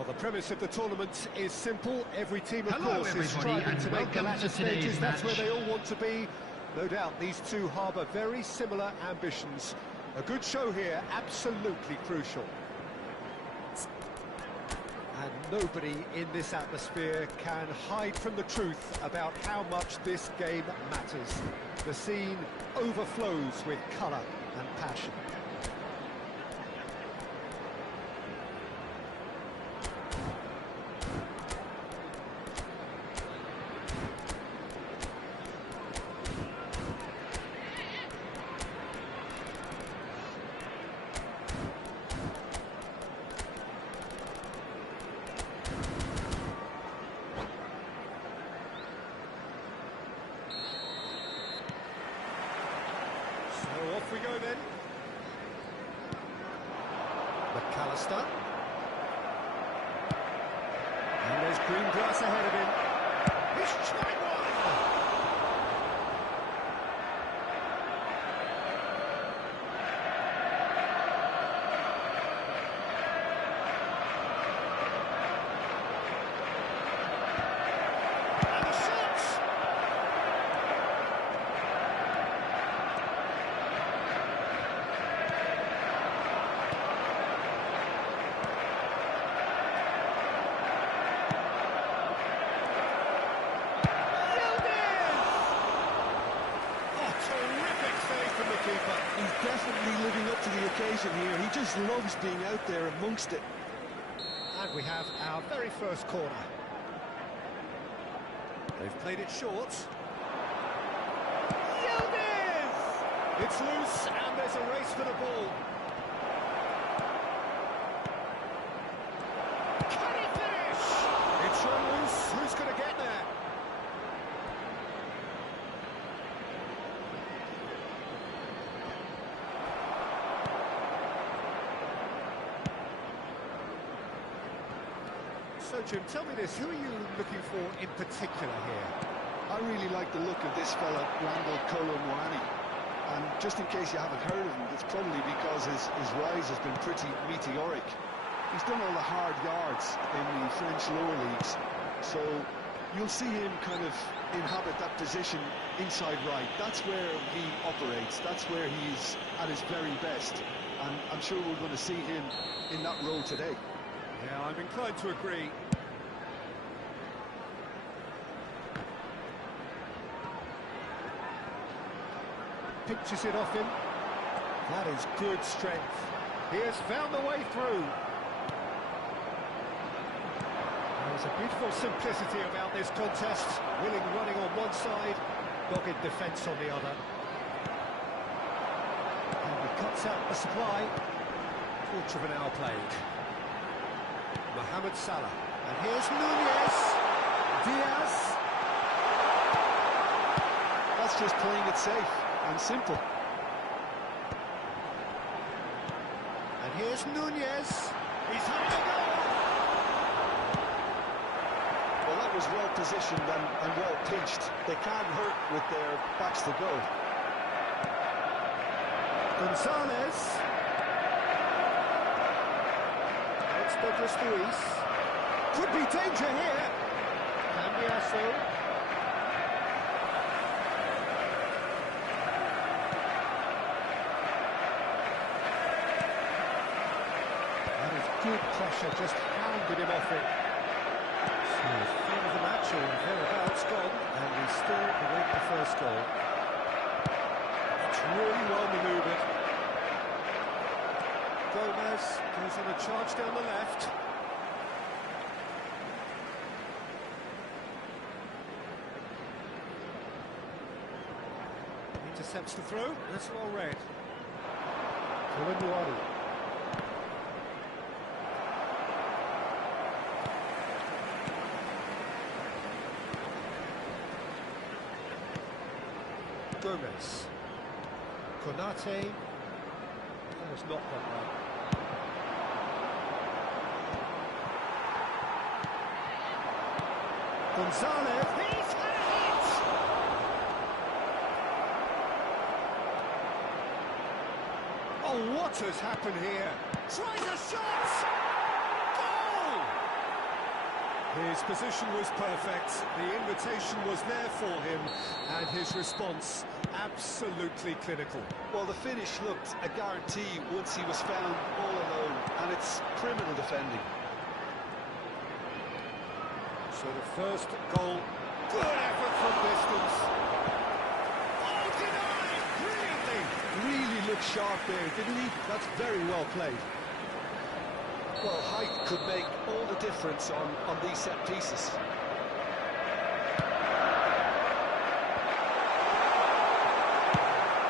Well, the premise of the tournament is simple. Every team, of course, is striving and to make the welcome latter to today's stages. That's where match. they all want to be. No doubt these two harbour very similar ambitions. A good show here, absolutely crucial. And nobody in this atmosphere can hide from the truth about how much this game matters. The scene overflows with colour and passion. So off we go then. McAllister. And there's green grass ahead of him. He's tried one! And the shots! He's definitely living up to the occasion here. He just loves being out there amongst it. And we have our very first corner. They've played it short. Yildiz! It's loose, and there's a race for the ball. Can he finish? It's run loose. Who's going to get there? So, Jim, tell me this, who are you looking for in particular here? I really like the look of this fella, Randall Colomwani. And just in case you haven't heard of him, it's probably because his rise has been pretty meteoric. He's done all the hard yards in the French lower leagues, so you'll see him kind of inhabit that position inside right. That's where he operates, that's where he's at his very best. And I'm sure we're going to see him in that role today. Yeah, I'm inclined to agree. Pitches it off him. That is good strength. He has found the way through. There's a beautiful simplicity about this contest. Willing running on one side, dogged defence on the other. And he cuts out the supply. Quarter of an hour played. Mohamed Salah. And here's Nunez. Diaz. That's just playing it safe and simple. And here's Nunez. He's having a goal. Well, that was well positioned and well pitched. They can't hurt with their backs to goal. Gonzalez. It's Douglas Luiz. Could be danger here. Cambiasso. That is good pressure, just hounded him off it. So, third of the match, or thereabouts, gone, and we still await the first goal. It's really well manoeuvred. Gomez goes on a charge down the left. Intercepts the throw, that's well read. Colomwani. Gomez. Konate. That has not gone well. Gonzalez. He's had a hit! Oh, what has happened here? Tries a shot! Goal! His position was perfect, the invitation was there for him, and his response absolutely clinical. Well, the finish looked a guarantee once he was found all alone, and it's criminal defending. So the first goal, good effort from distance. Oh, denied! Brilliantly! Really looked sharp there, didn't he? That's very well played. Well, height could make all the difference on these set pieces.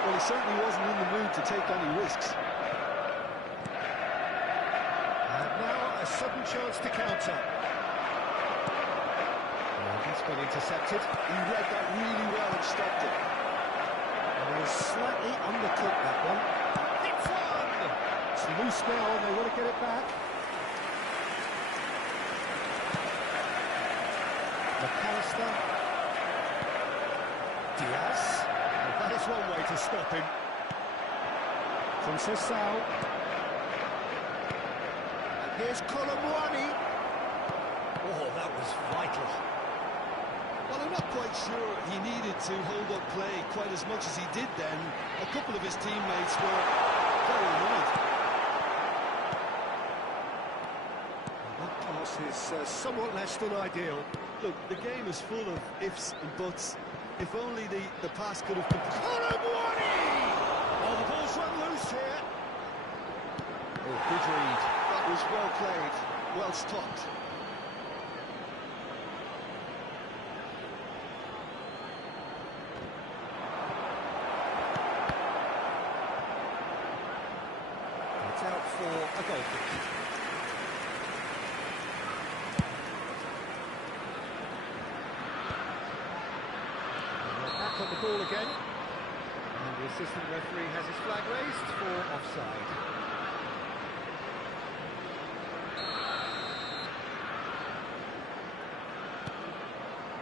Well, he certainly wasn't in the mood to take any risks. And now a sudden chance to counter. Well, that's been intercepted. He read that really well and stopped it. And he's slightly undercooked that one. It's one! It's loose now and they want to get it back. McAllister. Diaz. Well, that is one way to stop him. From Sessao. And here's Colomwani. Oh, that was vital. Well, I'm not quite sure he needed to hold up play quite as much as he did then. A couple of his teammates were very annoyed. That pass is somewhat less than ideal. Look, the game is full of ifs and buts. If only the pass could have... Colomwani! Oh, the ball's run loose here. Oh, good read. That was well played, well stopped. It's out for a goal kick. On the ball again, and the assistant referee has his flag raised for offside.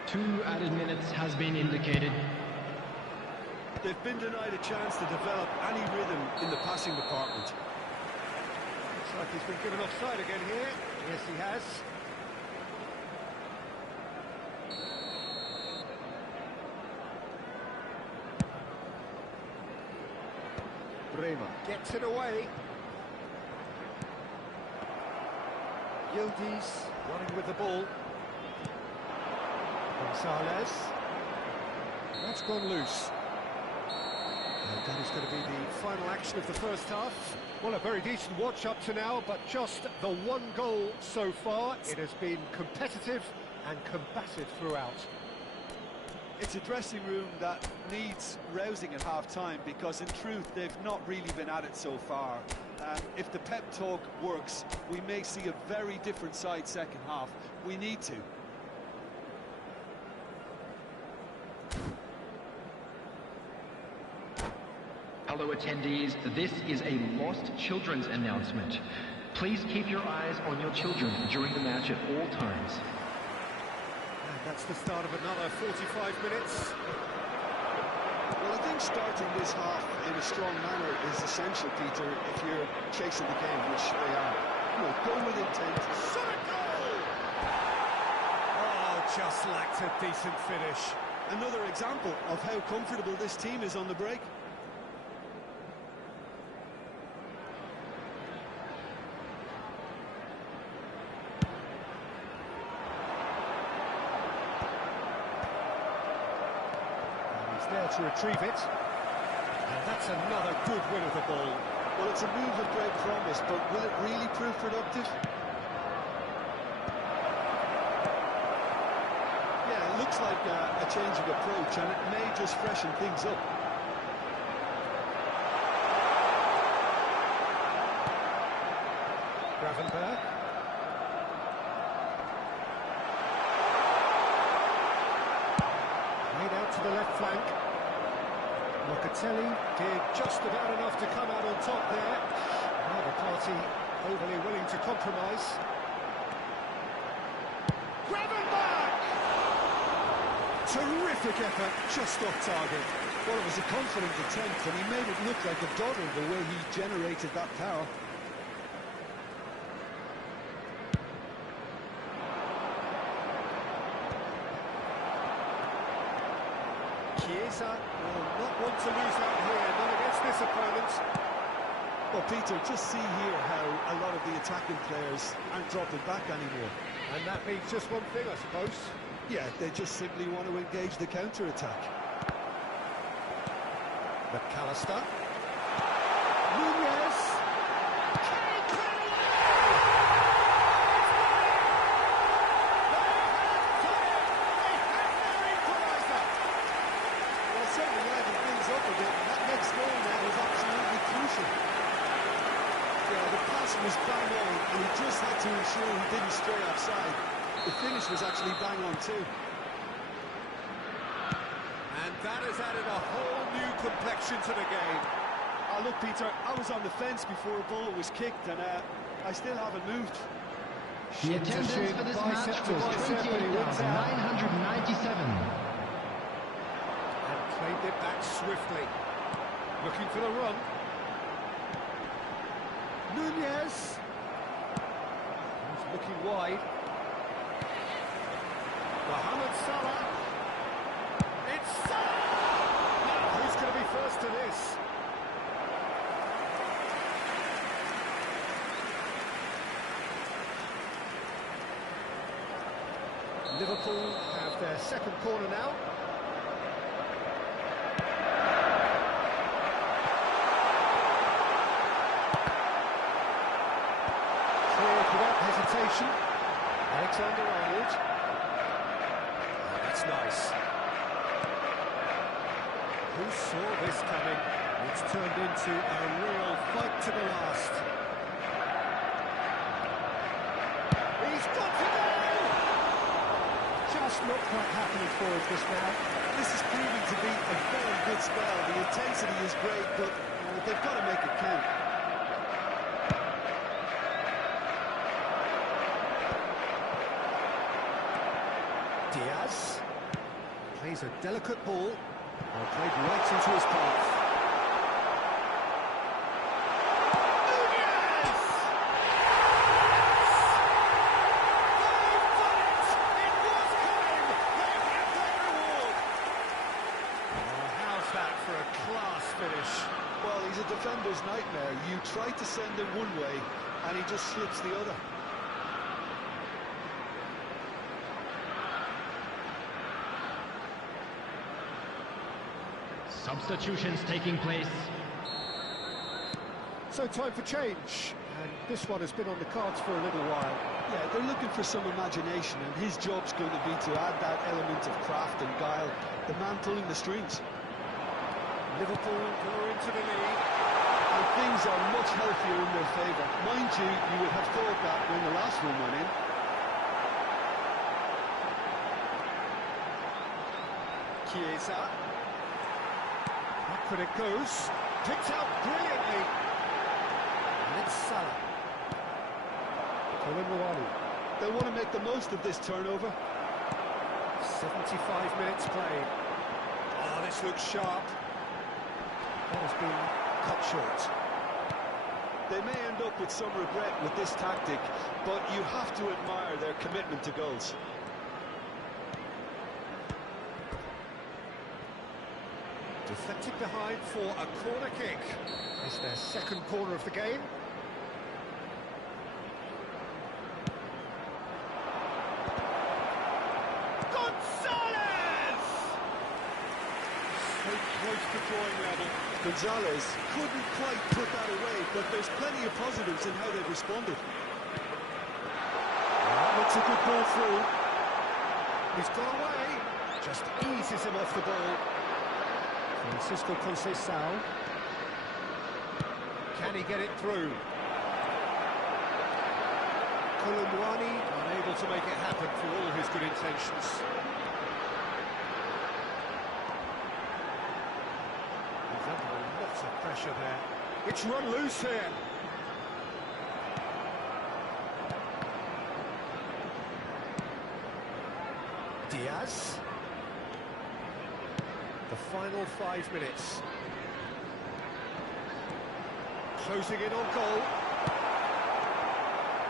Two added minutes has been indicated. They've been denied a chance to develop any rhythm in the passing department. Looks like he's been given offside again here. Yes, he has. Bremer gets it away. Yildiz running with the ball. Gonzalez. That's gone loose. And that is going to be the final action of the first half. Well, a very decent watch up to now, but just the one goal so far. It has been competitive and combative throughout. It's a dressing room that needs rousing at half-time because, in truth, they've not really been at it so far. If the pep talk works, we may see a very different side second half. We need to. Hello attendees, this is a lost children's announcement. Please keep your eyes on your children during the match at all times. And that's the start of another 45 minutes. Well, I think starting this half in a strong manner is essential, Peter, if you're chasing the game, which they are. You know, go with intent. Shot goal! Oh, just lacked a decent finish. Another example of how comfortable this team is on the break. There to retrieve it, and that's another good win of the ball. Well, it's a move of great promise, but will it really prove productive? Yeah, it looks like a change of approach, and it may just freshen things up. Gravenberg. Made out to the left flank. Locatelli did just about enough to come out on top there. Neither party overly willing to compromise. Gravenberg! Terrific effort, just off target. Well, it was a confident attempt, and he made it look like a dodder the way he generated that power. Chiesa will not want to lose that here, not against this opponent. Well, Peter, just see here how a lot of the attacking players aren't dropping back anymore. And that means just one thing, I suppose. Yeah, they just simply want to engage the counter-attack. McAllister. Nunez. Was bang on, and he just had to ensure he didn't stray offside. The finish was actually bang on too. And that has added a whole new complexion to the game. Oh, look, Peter, I was on the fence before a ball was kicked, and I still haven't moved. The attendance for this match was 28,997. And claimed it back swiftly. Looking for the run. Nunez. He's looking wide. Mohamed Salah. It's Salah! Now, who's going to be first to this? Liverpool have their second corner now. Without hesitation, Alexander-Arnold. Oh, that's nice. Who saw this coming? It's turned into a real fight to the last. He's got to go! Just not quite happening for us this now. This is proving to be a very good spell. The intensity is great, but they've got to make it count. Diaz plays a delicate ball, and played right into his path. Nunez! They've done it! It was coming! They've had their reward! Oh, how's that for a class finish? Well, he's a defender's nightmare. You try to send him one way, and he just slips the other. Substitutions taking place. So time for change, and this one has been on the cards for a little while. Yeah, they're looking for some imagination, and his job's going to be to add that element of craft and guile, the man pulling the strings. Liverpool go into the lead. And things are much healthier in their favour. Mind you, you would have thought that when the last one went in. Chiesa. Back it goes. Picked out brilliantly. And it's Salah. They want to make the most of this turnover. 75 minutes played. Oh, this looks sharp. That has been cut short. They may end up with some regret with this tactic, but you have to admire their commitment to goals. Deflected behind for a corner kick. It's their second corner of the game. Gonzalez! So close to drawing level. Gonzalez couldn't quite put that away, but there's plenty of positives in how they've responded. Looks a good ball through. He's got away. Just eases him off the ball. Francisco Conceição. Can he get it through? Colomwani unable to make it happen for all his good intentions. He's under lots of pressure there. It's run loose here. Diaz. The final 5 minutes. Closing in on goal.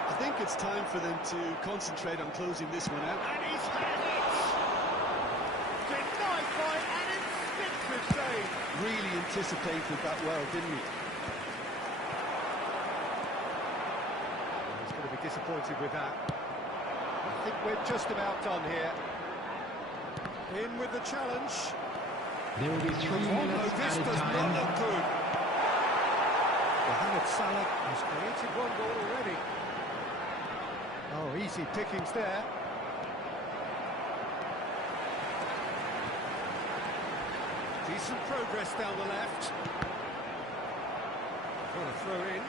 I think it's time for them to concentrate on closing this one out. And he's had it! Denied by, and it's really anticipated that well, didn't he? He's going to be disappointed with that. I think we're just about done here. In with the challenge. There will be 3 minutes This added does not time. look good. Mohamed Salah has created 1 goal already. Oh, easy pickings there. Decent progress down the left. Got a throw in.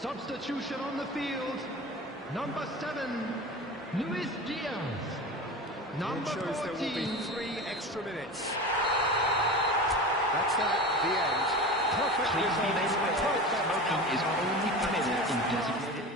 Substitution on the field. Number 7, Luis Diaz. Number It shows 14. there will be 3 extra minutes. That's that, the end. Perfect Please be result. made aware that Perfect smoking is outcome. only permitted in Fantastic. designated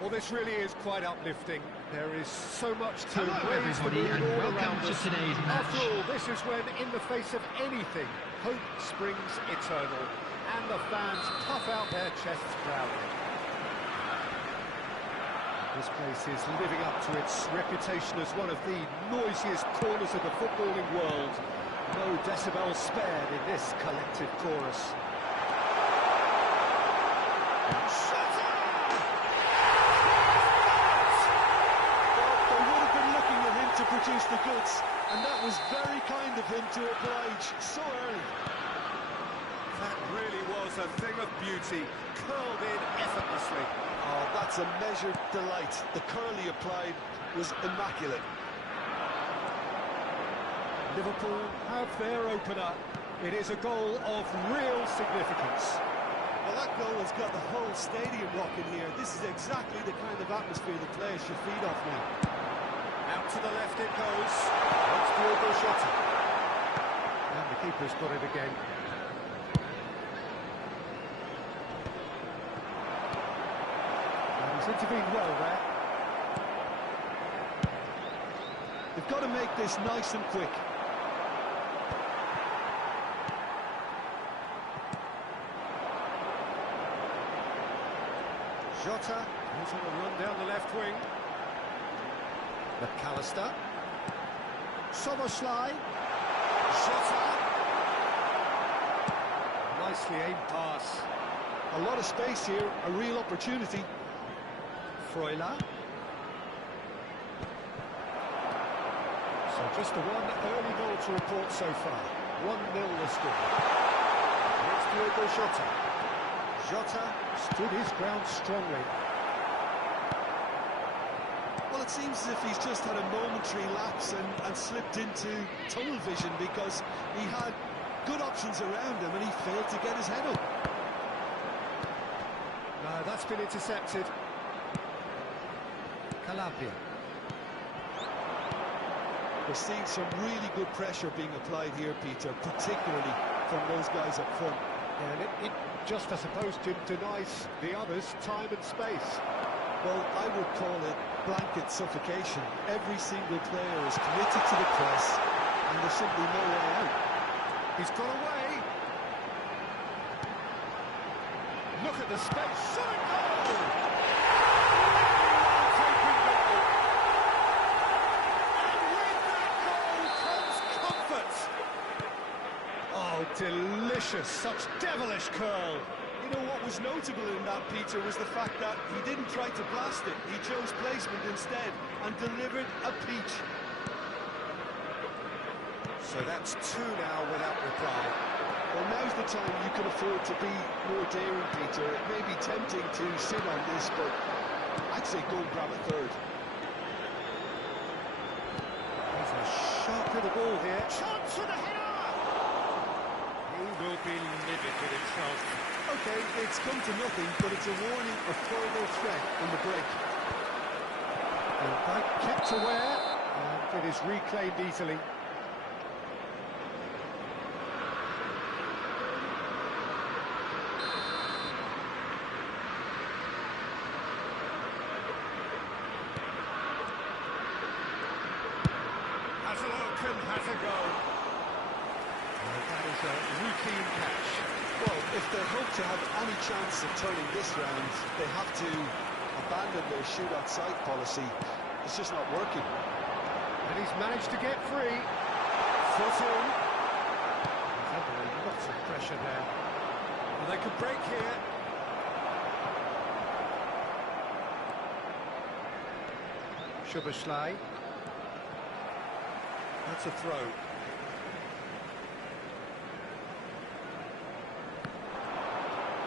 Well, this really is quite uplifting. There is so much to Hello, raise the everybody, mood and all welcome around to us. today's After match. all, this is when, in the face of anything, hope springs eternal, and the fans puff out their chests proudly. This place is living up to its reputation as one of the noisiest corners of the footballing world. No decibels spared in this collective chorus. They would have been looking at him to produce the goods, and that was very kind of him to oblige so early. That really was a thing of beauty, curled in effortlessly. Oh, that's a measured delight. The curl he applied was immaculate. Liverpool have their opener. It is a goal of real significance. Well, that goal has got the whole stadium rocking here. This is exactly the kind of atmosphere the players should feed off now. Out to the left it goes. It's Diogo Jota. And the keeper's got it again. And he's intervened well there. They've got to make this nice and quick. Jota, he's on a run down the left wing. McAllister. Soboslai. Jota. Nicely aimed pass. A lot of space here, a real opportunity. Freuler. So just the one early goal to report so far. 1-0 the score. It's Diogo Jota. Jota stood his ground strongly. Well, it seems as if he's just had a momentary lapse and slipped into tunnel vision because he had good options around him and he failed to get his head up. No, that's been intercepted. Calabria. We're seeing some really good pressure being applied here, Peter, particularly from those guys up front. And it just, I suppose, denies the others time and space. Well, I would call it blanket suffocation. Every single player is committed to the press, and there's simply no way out. He's got away. Look at the space. Shot goal! Taking goal. And with that goal comes comfort. Oh, delicious. Such devilish curl. You know what was notable in that, Peter, was the fact that he didn't try to blast it. He chose placement instead and delivered a peach. So that's 2 now without reply. Well, now's the time you can afford to be more daring, Peter. It may be tempting to sit on this, but I'd say go and grab a third. He's a sharp with the ball here. Chance for the header! He will be livid with himself. Okay, it's come to nothing, but it's a warning of further threat on the break. Right, kept aware, and it is reclaimed easily. Has a look and has a go. That is a routine catch. Well, if they hope to have any chance of turning this round, they have to abandon their shoot-outside policy. It's just not working. And he's managed to get free. Foot in. He's under lots of pressure there. And they could break here. Szoboszlai. That's a throw.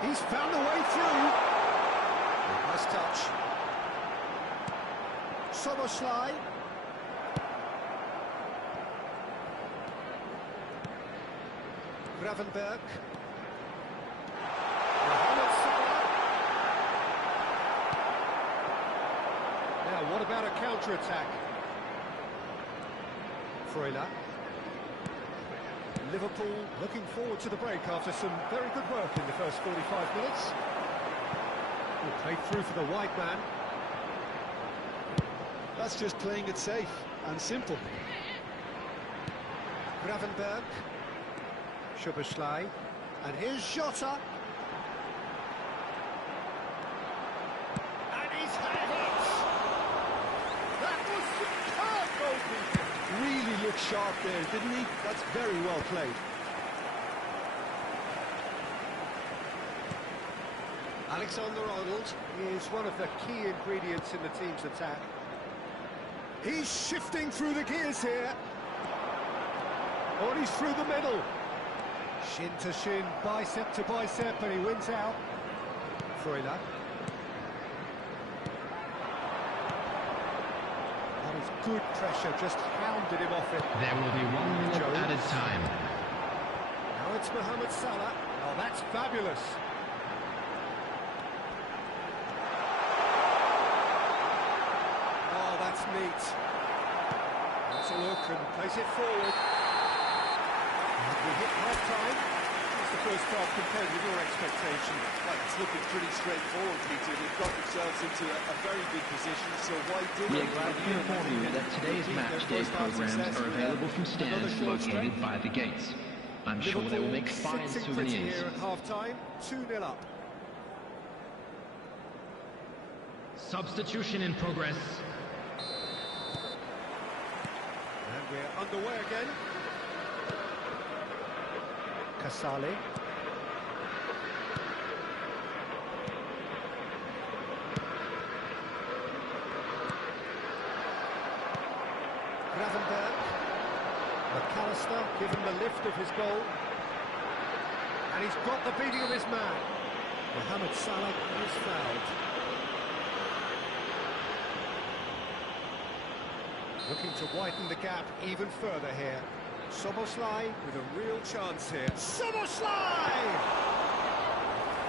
He's found a way through. Nice touch. Szoboszlai. Gravenberg. Mohamed Salah. Now, what about a counter-attack? Freuler. Liverpool looking forward to the break after some very good work in the first 45 minutes. Played through for the wide man. That's just playing it safe and simple. Gravenberg. Szoboszlai. And here's Jota. And he's had it! That was superb goalkeeping! Really looked sharp there, didn't he? That's very well played. Alexander-Arnold is one of the key ingredients in the team's attack. He's shifting through the gears here. Oh, he's through the middle. Shin to shin, bicep to bicep, and he wins out. Freuler. That is good pressure, just hounded him off it. There will be 1 minute added time. Now it's Mohamed Salah. Oh, that's fabulous. Oh, that's neat. Let's a look and place it forward. And we hit half-time. What's the first half compared with your expectation? Well, it's looking pretty straightforward, Peter. They've got themselves into a very good position, so why did We are glad to inform you that today's match day programs are available from stands located by the gates. I'm sure they will make fine sitting pretty souvenirs. here at half-time, 2-0 up. Substitution in progress. And we're underway again. Casale. Gravenberg. McAllister given the lift of his goal. And he's got the beating of his man. Mohamed Salah is fouled. Looking to widen the gap even further here. Szoboszlai with a real chance here. Szoboszlai!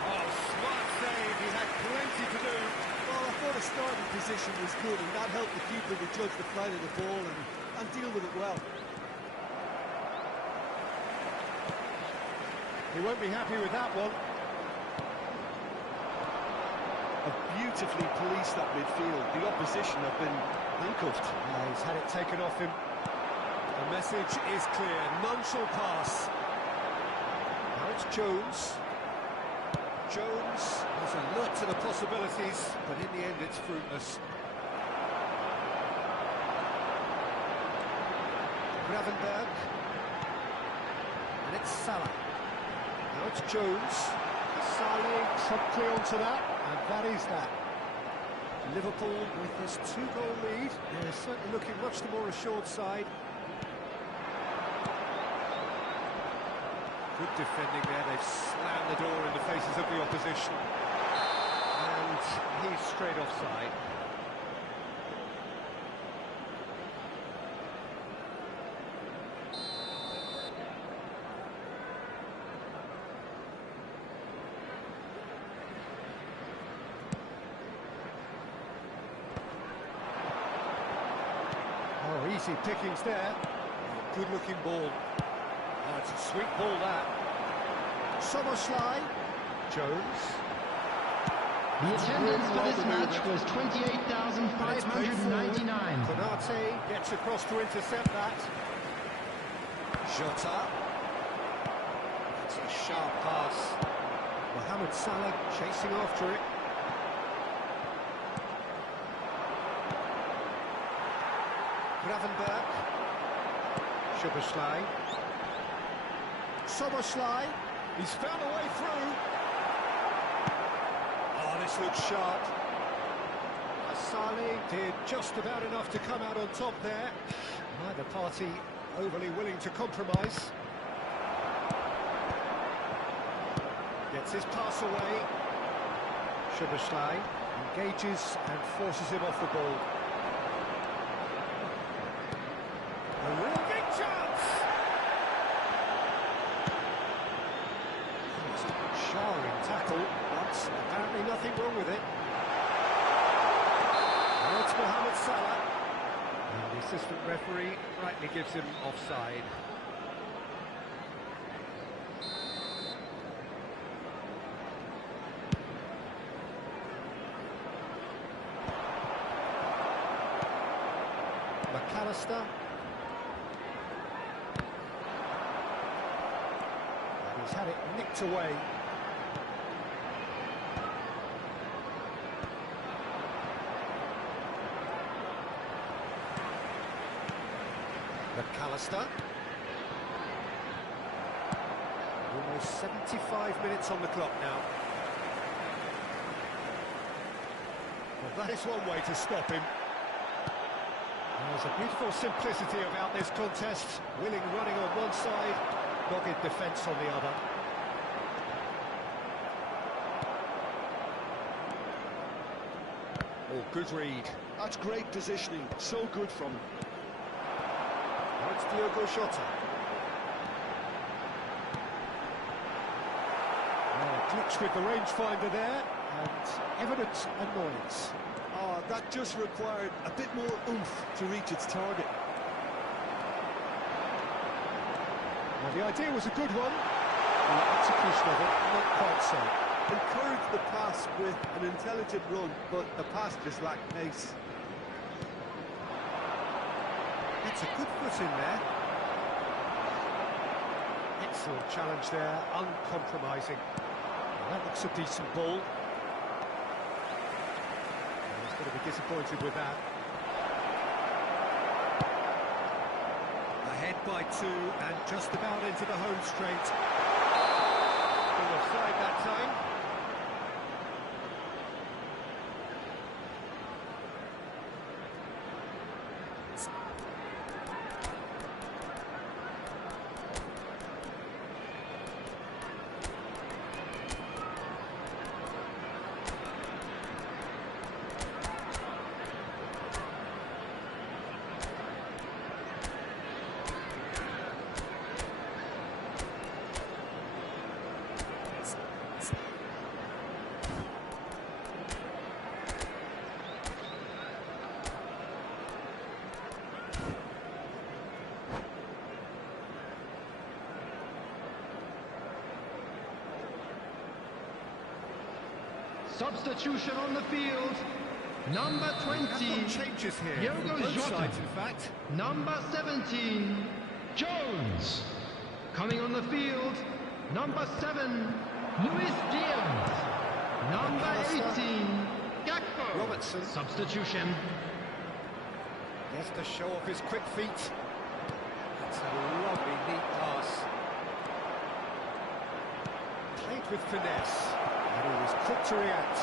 Oh, smart save. He had plenty to do. Well, I thought the starting position was good, and that helped the keeper to judge the flight of the ball and deal with it well. He won't be happy with that one. Have beautifully policed that midfield. The opposition have been handcuffed. He's had it taken off him. The message is clear. None shall pass. Now it's Jones. Jones has alert to the possibilities, but in the end it's fruitless. Gravenberg. And it's Salah. Now it's Jones. Salah promptly onto that, and that is that. Liverpool with this 2-goal lead. They're certainly looking much the more assured side. Good defending there. They've slammed the door in the faces of the opposition. And he's straight offside. Oh, easy pickings there. Oh, good-looking ball. Oh, it's a sweet ball, that. Szoboszlai. Jones. The attendance for this match was 28,599. Konate gets across to intercept that. Jota. It's a sharp pass. Mohamed Salah chasing after it. Gravenberg. Szoboszlai. Szoboszlai. He's found a way through. Oh, this looks sharp. Asali did just about enough to come out on top there. Neither party overly willing to compromise. Gets his pass away. Szoboszlai engages and forces him off the ball. A real big chance! It's a jarring tackle, but apparently nothing wrong with it. Now it's Mohamed Salah. And the assistant referee rightly gives him offside. McAllister. And he's had it nicked away. McAllister. Almost 75 minutes on the clock now. Well, that is one way to stop him. There's a beautiful simplicity about this contest. Willing running on one side, dogged defence on the other. Oh, good read. That's great positioning, so good from him. Now it's Diogo Jota. Glitch with the rangefinder there, and evident annoyance. Oh, that just required a bit more oomph to reach its target. Well, the idea was a good one. The execution of it, not quite so. Encouraged the pass with an intelligent run, but the pass just lacked pace. It's a good foot in there. Excellent challenge there, uncompromising. Well, that looks a decent ball. He's going to be disappointed with that. Ahead by 2 and just about into the home straight. Ball offside that time. Substitution on the field. Number 20. Changes here. Diogo Both Jota. sides, in fact. Number 17. Jones. Coming on the field. Number 7. Luis Diaz. Number McAllister. 18. Gakpo. Robertson. Substitution. He has to show off his quick feet. It's a lovely, neat pass. Played with finesse, and he was quick to react.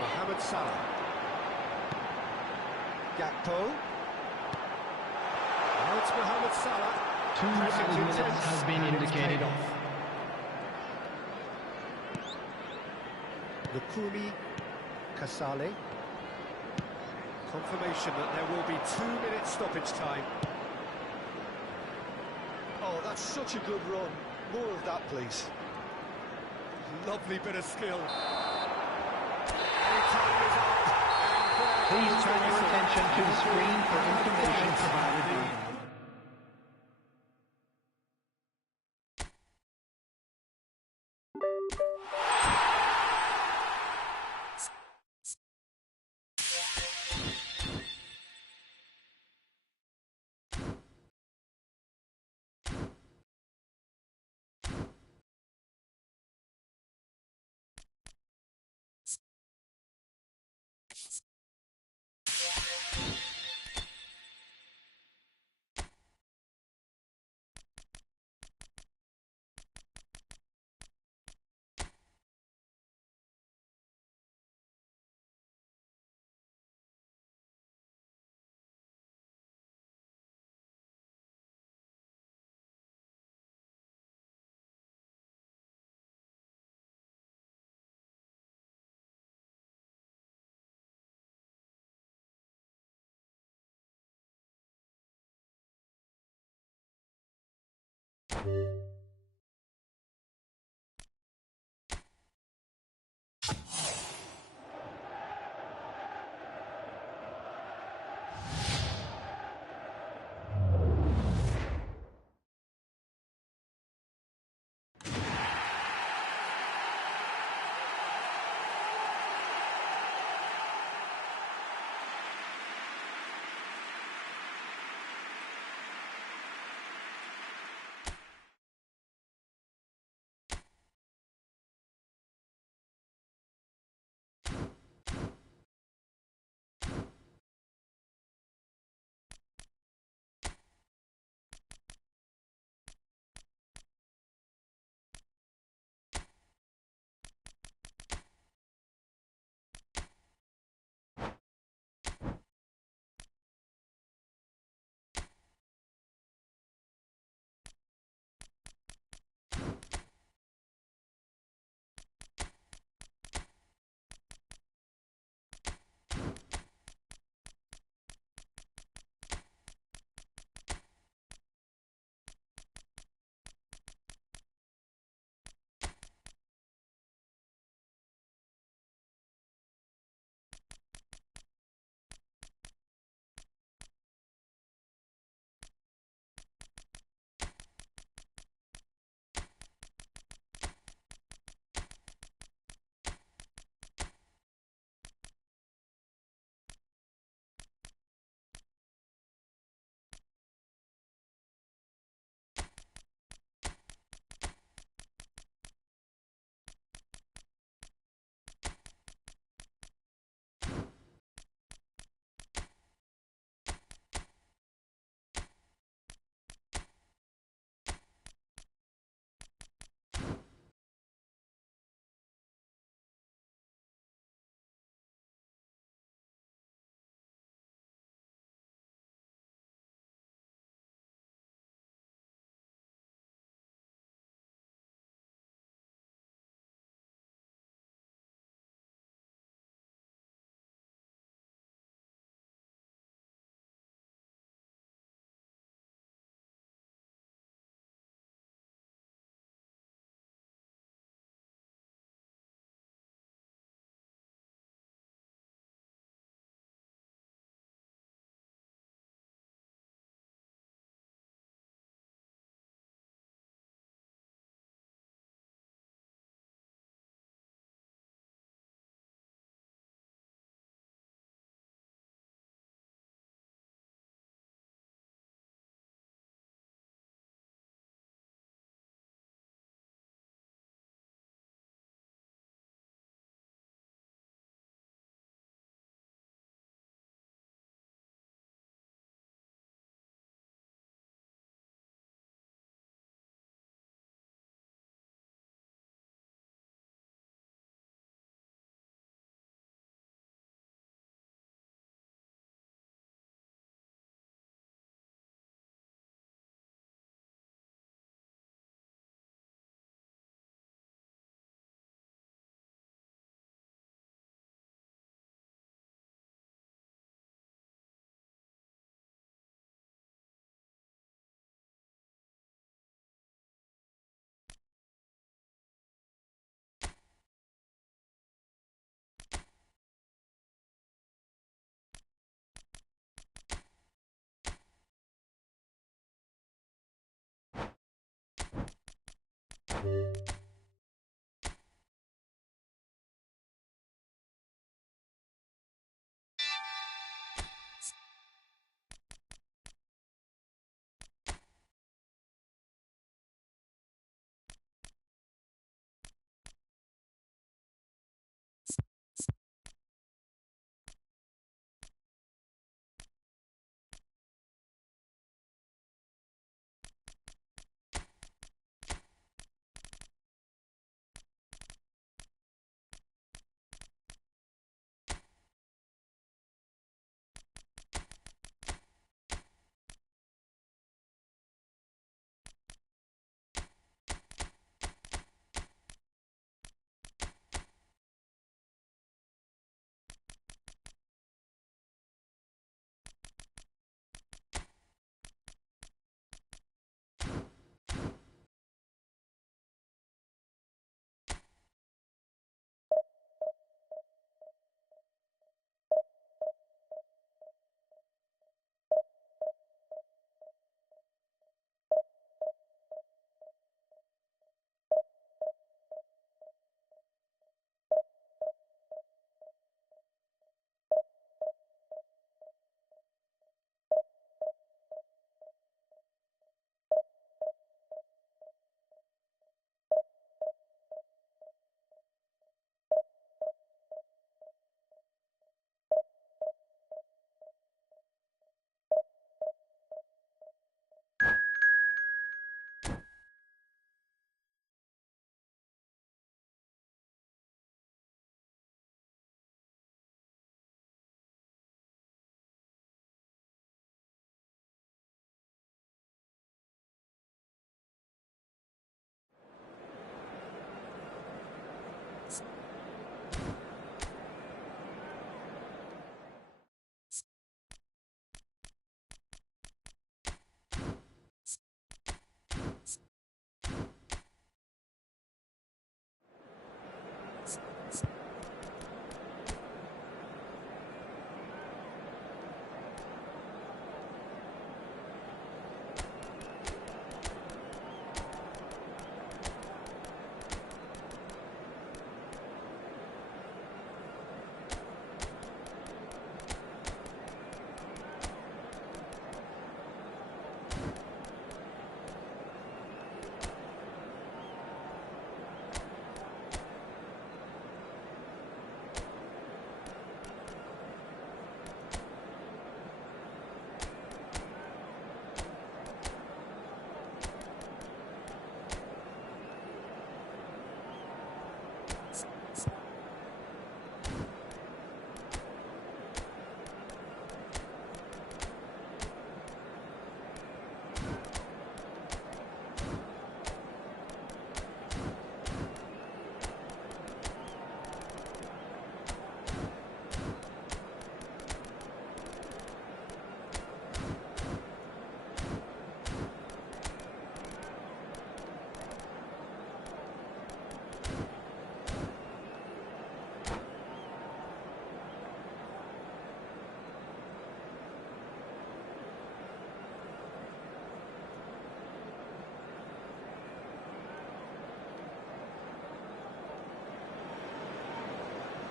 Mohamed Salah. Gakpo. Now it's Mohamed Salah. 2 Pressing minutes intense, has been and it's indicated. paid off. Lukumi Casale. Confirmation that there will be 2 minutes stoppage time. Oh, that's such a good run. More of that, please. Lovely bit of skill. And time is up. And Please there turn is the your whistle. attention to the screen for information provided by you.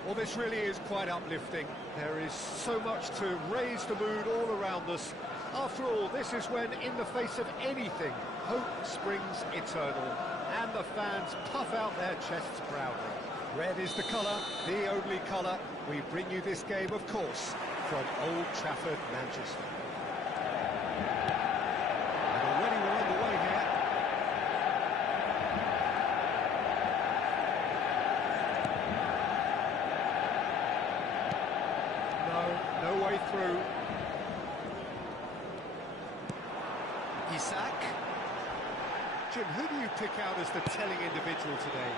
Well, this really is quite uplifting. There is so much to raise the mood all around us. After all, this is when, in the face of anything, hope springs eternal, and the fans puff out their chests proudly. Red is the colour, the only colour. We bring you this game, of course, from Old Trafford, Manchester. And already we're underway here. No way through. Isak. Jim, who do you pick out as the telling individual today?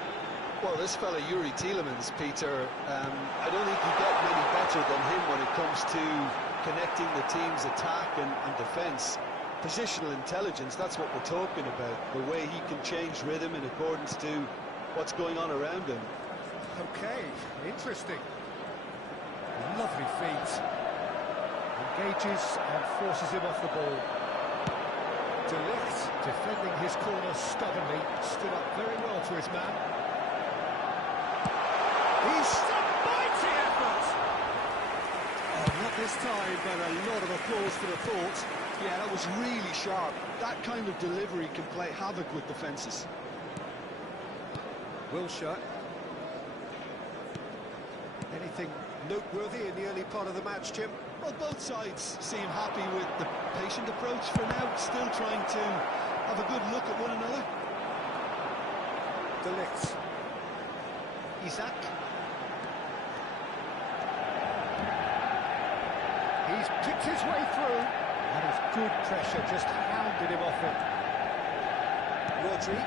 Well, this fella, Yuri Tielemans, Peter, I don't think you get many better than him when it comes to connecting the team's attack and defence. Positional intelligence, that's what we're talking about. The way he can change rhythm in accordance to what's going on around him. Okay, interesting. Lovely feet. Engages and forces him off the ball. De Ligt defending his corner stubbornly, stood up very well to his man. He's a mighty effort! Oh, not this time, but a lot of applause for the thought. Yeah, that was really sharp. That kind of delivery can play havoc with defences. Wilshere. Anything noteworthy in the early part of the match, Jim? Well, both sides seem happy with the patient approach for now, still trying to have a good look at one another. De Ligt. Isaac. He's picked his way through. That is good pressure, just hounded him off it. Rodri.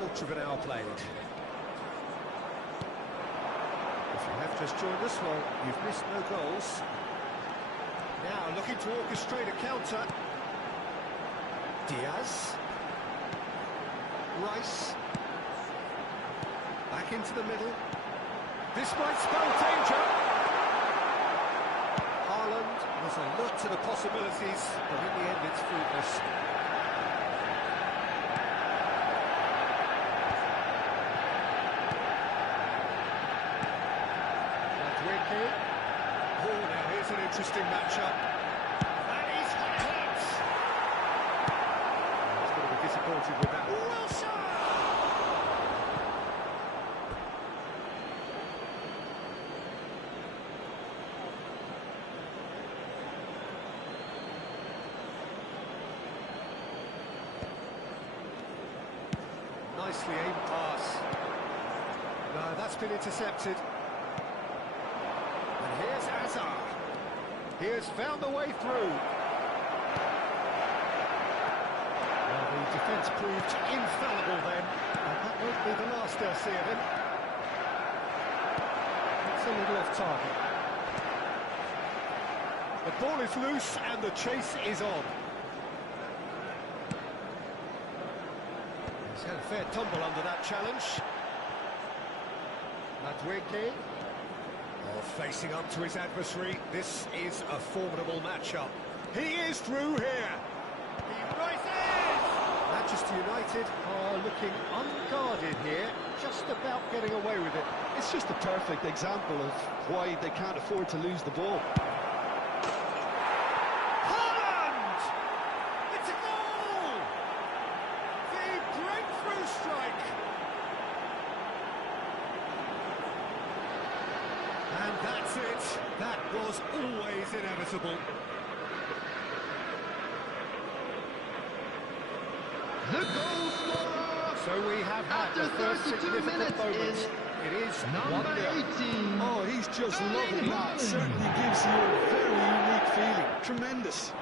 Quarter of an hour played. If you have just joined us, well, you've missed no goals. Now looking to orchestrate a counter. Diaz. Rice. Back into the middle. This might spell danger. Haaland was alert to the possibilities, but in the end it's fruitless. Oh, now here's an interesting matchup. That is hot! He's going to be disappointed with that. Wilson! Nicely aimed pass. No, that's been intercepted. And here's Hazard. He has found the way through. Well, the defence proved infallible then, and that won't be the last they'll see of him. It's a little off target. The ball is loose and the chase is on. He's had a fair tumble under that challenge. Madweke. Oh, facing up to his adversary, this is a formidable matchup. He is through here. He rises! Manchester United are looking unguarded here, just about getting away with it. It's just a perfect example of why they can't afford to lose the ball. Haaland! It's a goal! The breakthrough strike! And that's it. That was always inevitable. The goal scorer So we have had after the first 32 significant minutes moment. is It is number 1-0. 18. Oh, he's just loving that. Haaland. Certainly gives you a very unique feeling. Tremendous.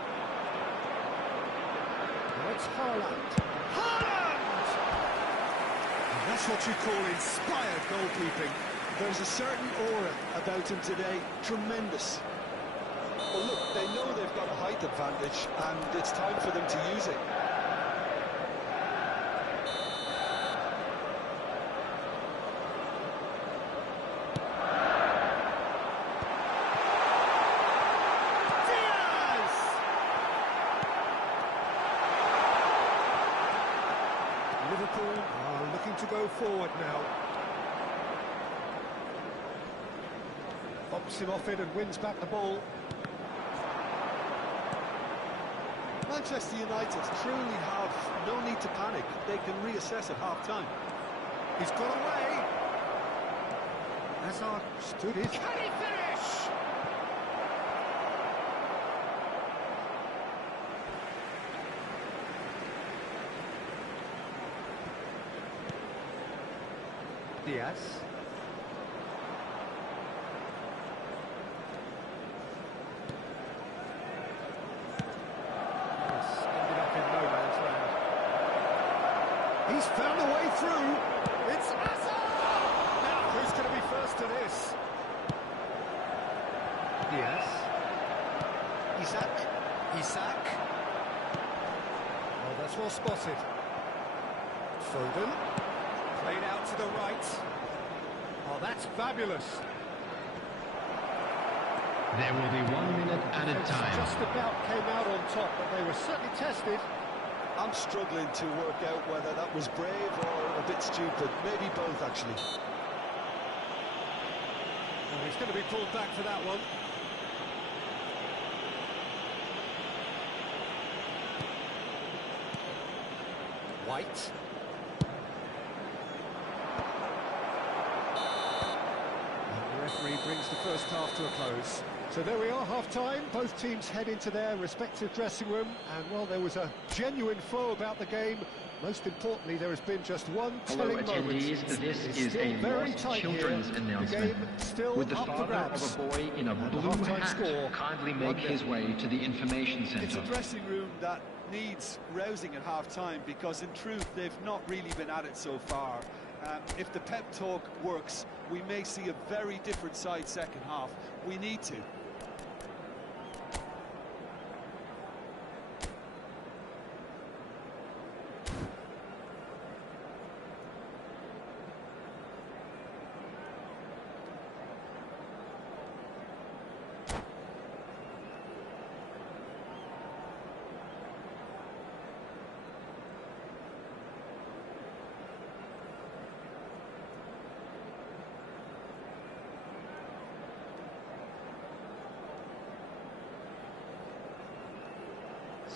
Now it's Haaland. Haaland! And that's what you call inspired goalkeeping. There's a certain aura about him today. Tremendous. Well, look, they know they've got a height advantage, and it's time for them to use it. Diaz! Liverpool are looking to go forward now. Bumps him off it and wins back the ball. Manchester United truly have no need to panic. They can reassess at half-time. He's got away. Hazard stood his... Can he finish? Diaz. He's found a way through. It's Hazard! Now, who's going to be first to this? Diaz. Isaac. Oh, that's well spotted. Foden. Played out to the right. Oh, that's fabulous. There will be 1 minute added time. Just about came out on top, but they were certainly tested. I'm struggling to work out whether that was brave or a bit stupid. Maybe both, actually. Well, he's going to be pulled back for that one. White. And the referee brings the first half to a close. So there we are, half-time. Both teams head into their respective dressing room. And, well, there was a genuine flow about the game. Most importantly, there has been just one telling moment. Attendees, this is a lost children's announcement. Would the father of a boy in a blue hat kindly make his way to the information centre? It's a dressing room that needs rousing at half-time, because in truth they've not really been at it so far. If the pep talk works, we may see a very different side second half. We need to.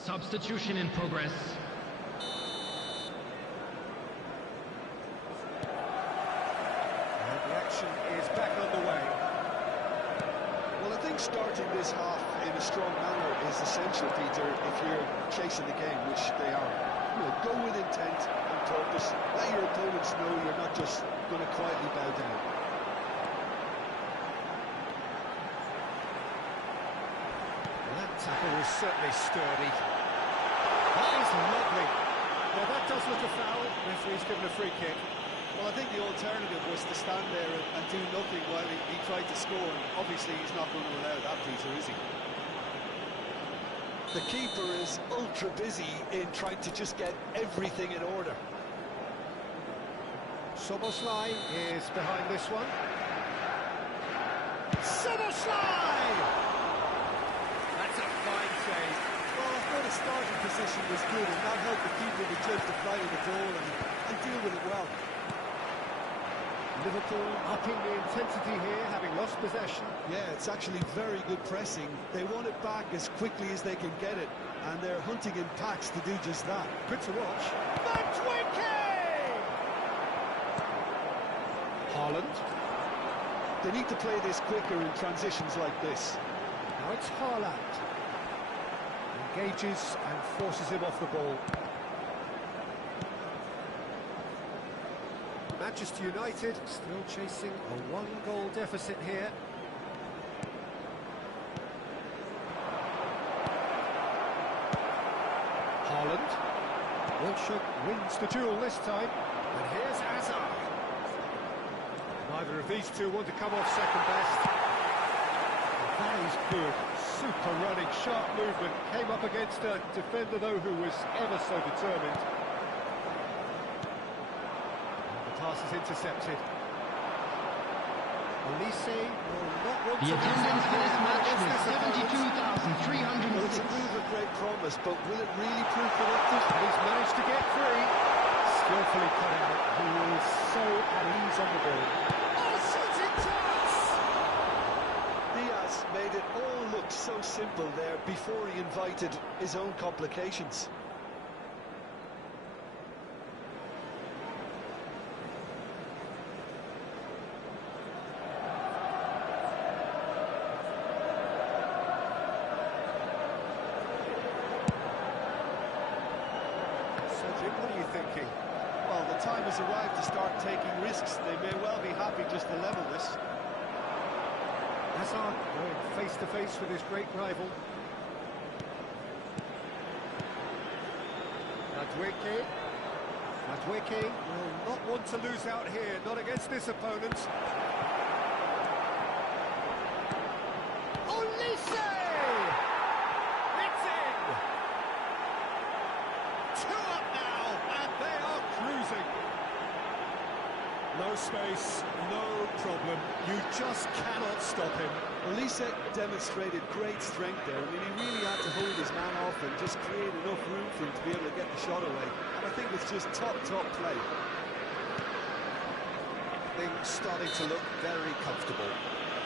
Substitution in progress. And the action is back underway. Well, I think starting this half in a strong manner is essential, Peter, if you're chasing the game, which they are. You know, go with intent and purpose. Let your opponents know you're not just going to quietly bow down. That tackle was certainly sturdy. That is lovely. Well, that does look a foul. Referee's given a free kick. Well, I think the alternative was to stand there and do nothing while he tried to score. And obviously, he's not going to allow that, Peter, is he? The keeper is ultra busy in trying to just get everything in order. Soboslai is behind this one. Soboslai! That's a fine save. Well, I thought his starting position was good, and that helped the keeper to judge the flight of the ball and deal with it well. Liverpool upping the intensity here, having lost possession. Yeah, it's actually very good pressing. They want it back as quickly as they can get it, and they're hunting in packs to do just that. Good to watch. Haaland. They need to play this quicker in transitions like this. Now it's Haaland. Engages and forces him off the ball. Manchester United still chasing a one-goal deficit here. Haaland. Wilshere wins the duel this time. And here's Hazard. Neither of these two want to come off second best. That is good. Super running, sharp movement. Came up against a defender, though, who was ever so determined. Pass is intercepted. Olise will not want The to attendance for this match was Well, it's 72,306. a move of great promise, but will it really prove productive? And he's managed to get free. Skillfully cut out. He was so at ease on the ball. Oh, shooting chance! Diaz made it all look so simple there before he invited his own complications. What are you thinking? Well, the time has arrived to start taking risks. They may well be happy just to level this. Hazard going face-to-face with his great rival. Madueke will not want to lose out here, not against this opponent. Olise! It's in! 2 up now, and they are cruising. No space, no problem. You just cannot stop him. Well, Lisa demonstrated great strength there. I mean, he really had to hold his man off and just create enough room for him to be able to get the shot away. And I think it's just top play. Things starting to look very comfortable.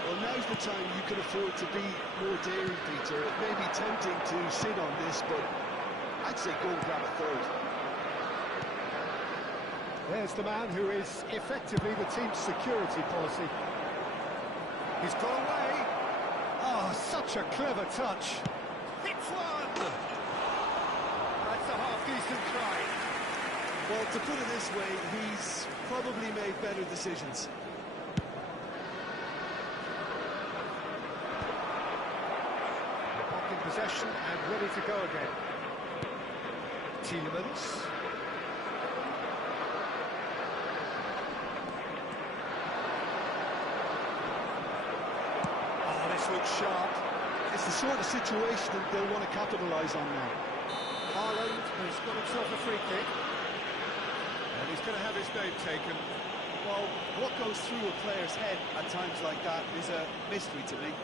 Well, now's the time you can afford to be more daring, Peter. It may be tempting to sit on this, but I'd say go and grab a third. There's the man who is effectively the team's security policy. He's got away. Oh, such a clever touch. Hits one! That's a half-decent try. Well, to put it this way, he's probably made better decisions. Back in possession and ready to go again. Tielemans. Looks sharp. It's the sort of situation that they'll want to capitalise on now. Haaland has got himself a free kick. And he's going to have his name taken. Well, what goes through a player's head at times like that is a mystery to me.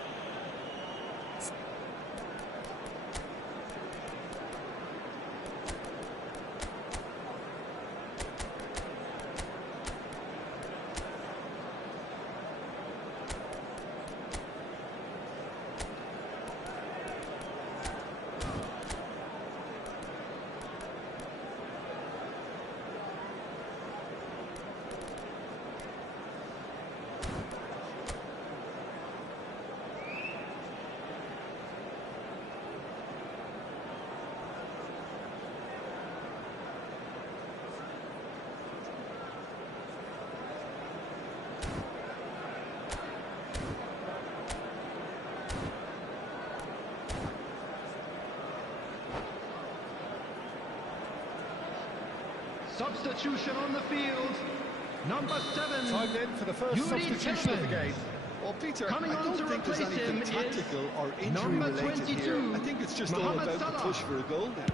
Substitution on the field. Number 7. Time then for the first Yuri substitution of the game. Well, Peter, Coming I on don't to think there's replace anything him tactical is or number injury-related 22, here. I think it's just all Mohamed about Salah. the push for a goal now.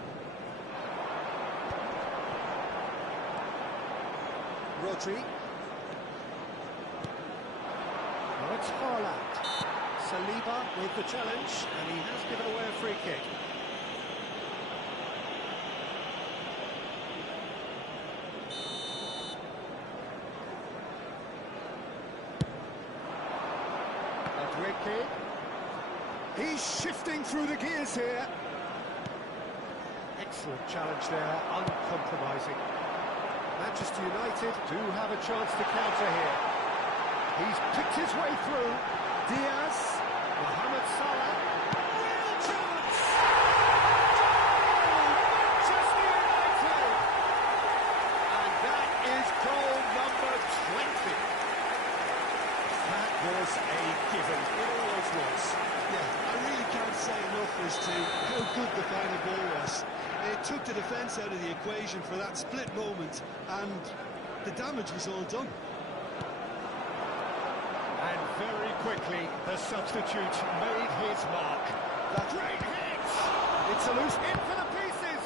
Rodri. Well, it's Haaland. Saliba with the challenge, and he has given away a free kick. He's shifting through the gears here. Excellent challenge there, uncompromising. Manchester United do have a chance to counter here. He's picked his way through. Diaz, Mohamed Salah. Real chance! Manchester United! And that is goal number 20. That was a given. It always was. Yeah, I really can't say enough as to how good the final goal was. It took the defence out of the equation for that split moment, and the damage was all done. And very quickly, the substitute made his mark. That great hit! It's a loose in for the pieces!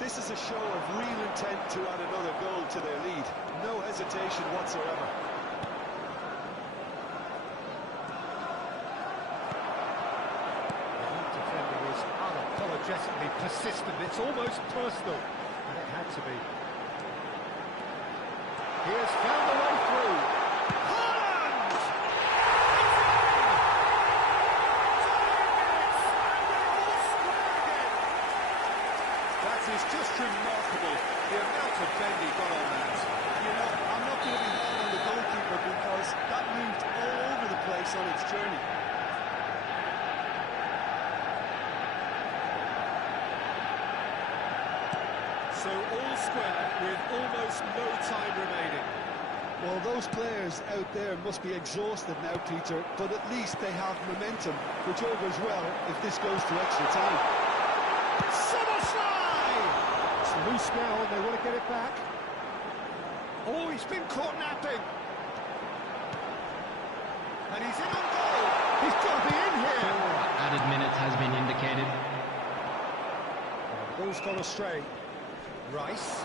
This is a show of real intent to add another goal to their lead. No hesitation whatsoever. Unapologetically persistent, it's almost personal, and it had to be. He has found a way through. Haaland! It's in! 2 minutes, and we're all square again. That is just remarkable, the amount of bend he got on that. You know, I'm not going to be hard on the goalkeeper because that moved all over the place on its journey. So all square with almost no time remaining. Well, those players out there must be exhausted now, Peter, but at least they have momentum, which all goes well if this goes to extra time. It's loose now, and they want to get it back. Oh, he's been caught napping. And he's in on goal. He's got to be in here. Added minutes has been indicated. Ball's gone astray. Rice.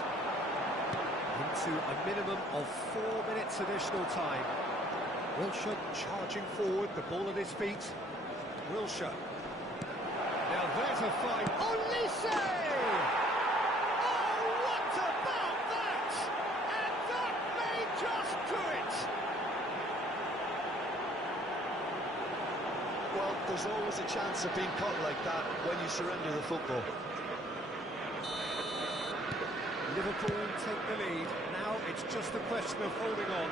into a minimum of 4 minutes additional time. Wilshere charging forward, the ball at his feet. Wilshere. Now there's a fine... Olise! Oh, what about that? And that may just do it! Well, there's always a chance of being caught like that when you surrender the football. Liverpool take the lead. Now it's just a question of holding on.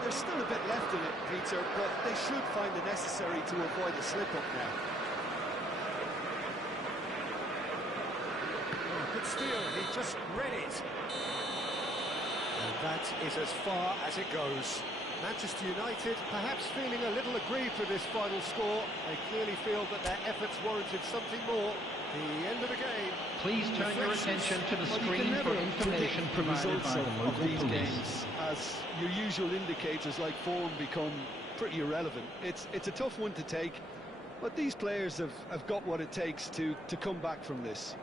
There's still a bit left in it, Peter, but they should find it necessary to avoid a slip-up now. Oh, good steal, he just read it. And that is as far as it goes. Manchester United perhaps feeling a little aggrieved with this final score. They clearly feel that their efforts warranted something more. The end of the game. Please turn your attention to the screen for information The provided results by the of local these police. games, as your usual indicators like form become pretty irrelevant. It's a tough one to take, but these players have got what it takes to come back from this.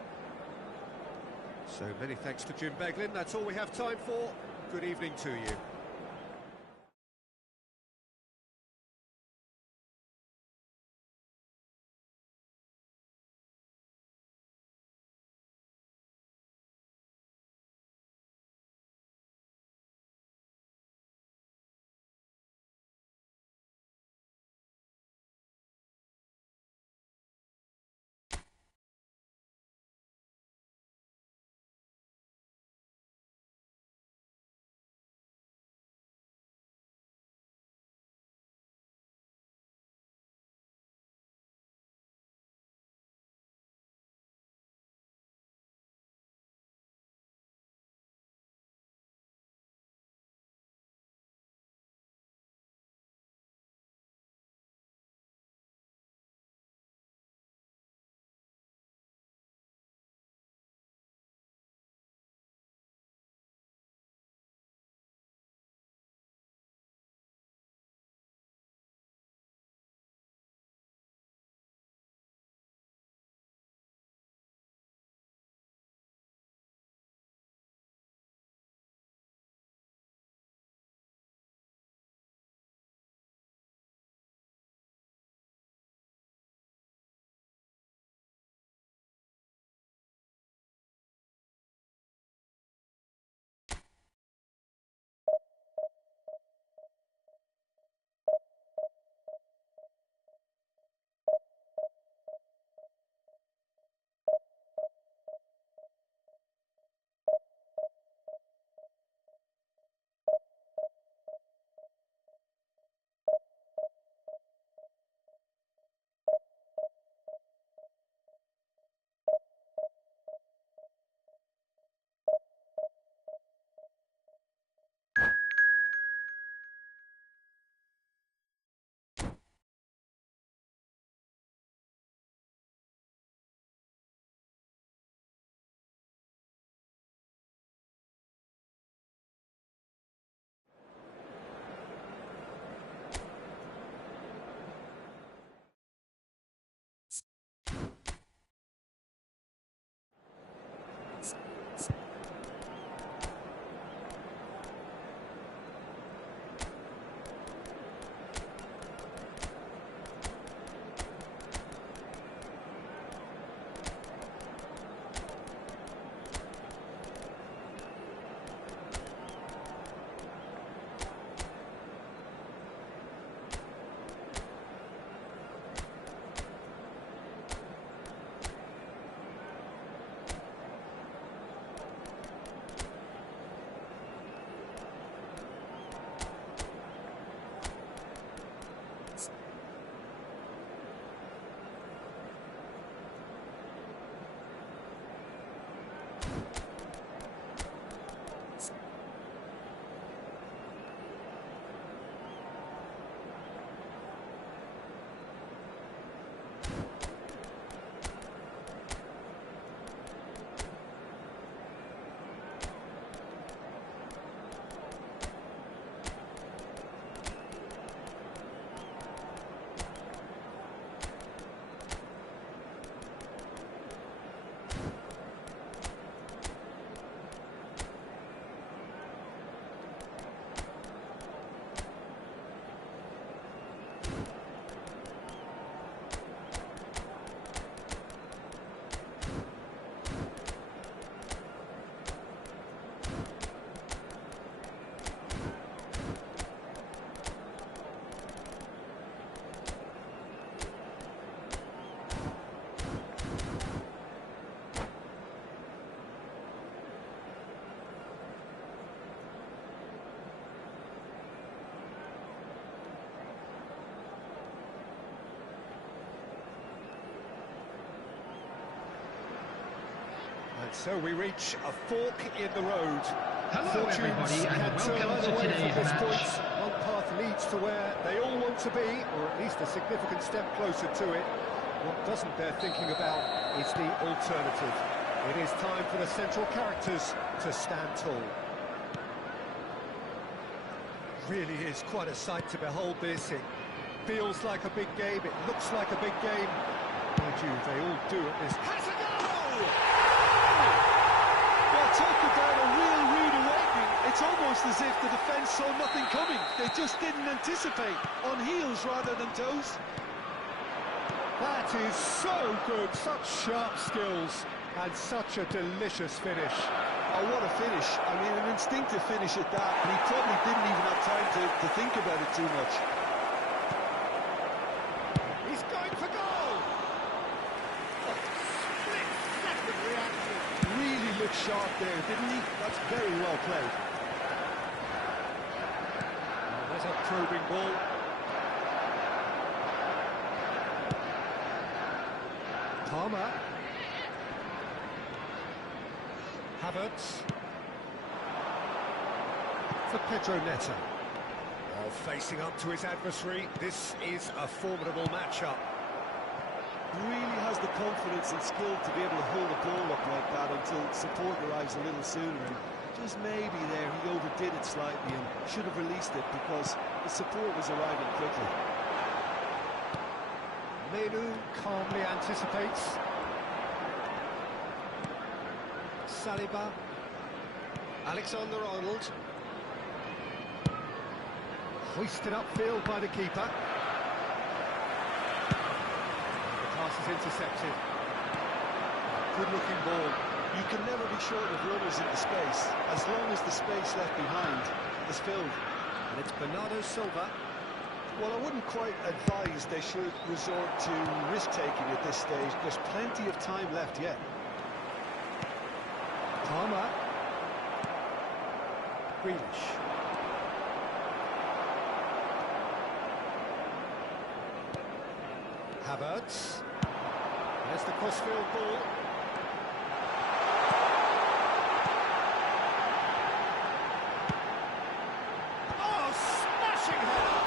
So many thanks to Jim Beglin. That's all we have time for. Good evening to you. So we reach a fork in the road. Hello everybody and welcome to today's match. One path leads to where they all want to be, or at least a significant step closer to it. What doesn't bear thinking about is the alternative. It is time for the central characters to stand tall. Really is quite a sight to behold this. It feels like a big game, it looks like a big game. Mind you, they all do at this. Has a goal! Well, talk about a real rude awakening. It's almost as if the defence saw nothing coming. They just didn't anticipate. On heels rather than toes. That is so good, such sharp skills, and such a delicious finish. Oh, what a finish. I mean, an instinctive finish at that, and he probably didn't even have time to think about it too much. He's going for goal! What a split-second reaction. Really looked sharp there, didn't he? That's very well played. Oh, there's a probing ball. Palmer. Havertz. For Pedro Neto. Oh, facing up to his adversary, this is a formidable matchup. Really has the confidence and skill to be able to hold the ball up like that until support arrives a little sooner. And just maybe there he overdid it slightly and should have released it because the support was arriving quickly. Menu calmly anticipates. Saliba. Alexander-Arnold. Hoisted upfield by the keeper. The pass is intercepted. Good-looking ball. You can never be short of runners in the space, as long as the space left behind is filled. And it's Bernardo Silva. Well, I wouldn't quite advise they should resort to risk-taking at this stage. There's plenty of time left yet. Palmer. Grealish. Havertz. There's the crossfield ball. Oh, smashing header!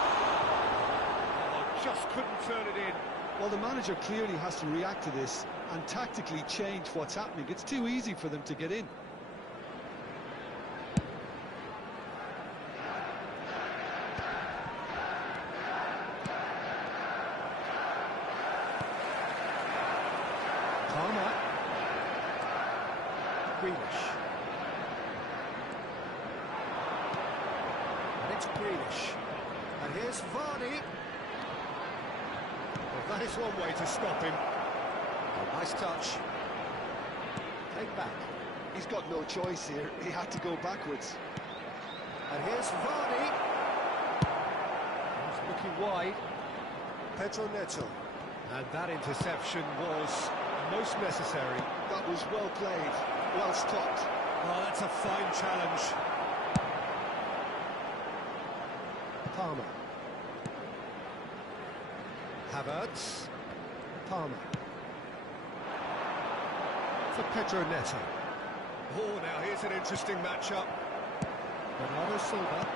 Oh, just couldn't turn it in. Well, the manager clearly has to react to this and tactically change what's happening. It's too easy for them to get in. Palmer. Grealish. And it's Grealish. And here's Vardy. Well, that is one way to stop him. Oh, nice touch. Take back. He's got no choice here. He had to go backwards. And here's Vardy. He's looking wide. Pedro Neto. And that interception was most necessary. That was well played, well stopped. Oh, that's a fine challenge. Palmer. Havertz. Palmer. For Pedro Neto. Oh, now here's an interesting matchup. Bernardo Silva.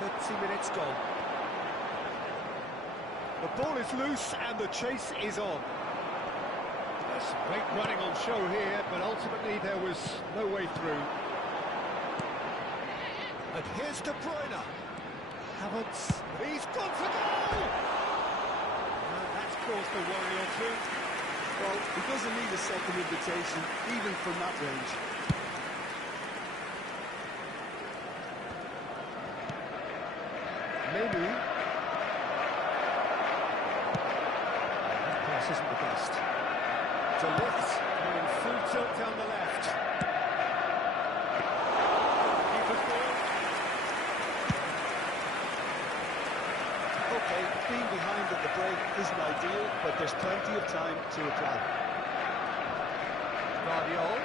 30 minutes gone. The ball is loose and the chase is on. There's some great running on show here, but ultimately there was no way through. And here's De Bruyne. Havertz. He's gone for goal! And that's caused a worry or two. Well, he doesn't need a second invitation, even from that range. Maybe. That pass isn't the best. To lift, in full tilt down the left. Keeper's ball. Okay, being behind at the break isn't ideal, but there's plenty of time to reply. Guardiola.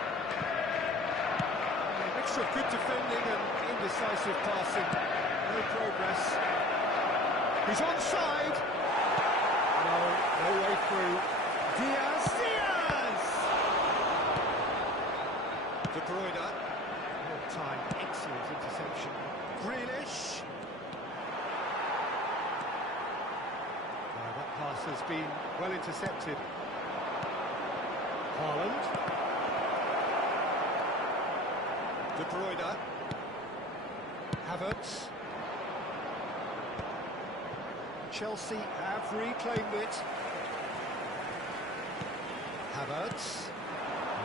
A mixture of good defending and indecisive passing. No progress. He's onside. No way through. Diaz! De Bruyne. Well time, excellent interception. Grealish. That pass has been well intercepted. Haaland. De Bruyne. Havertz. Chelsea have reclaimed it. Havertz.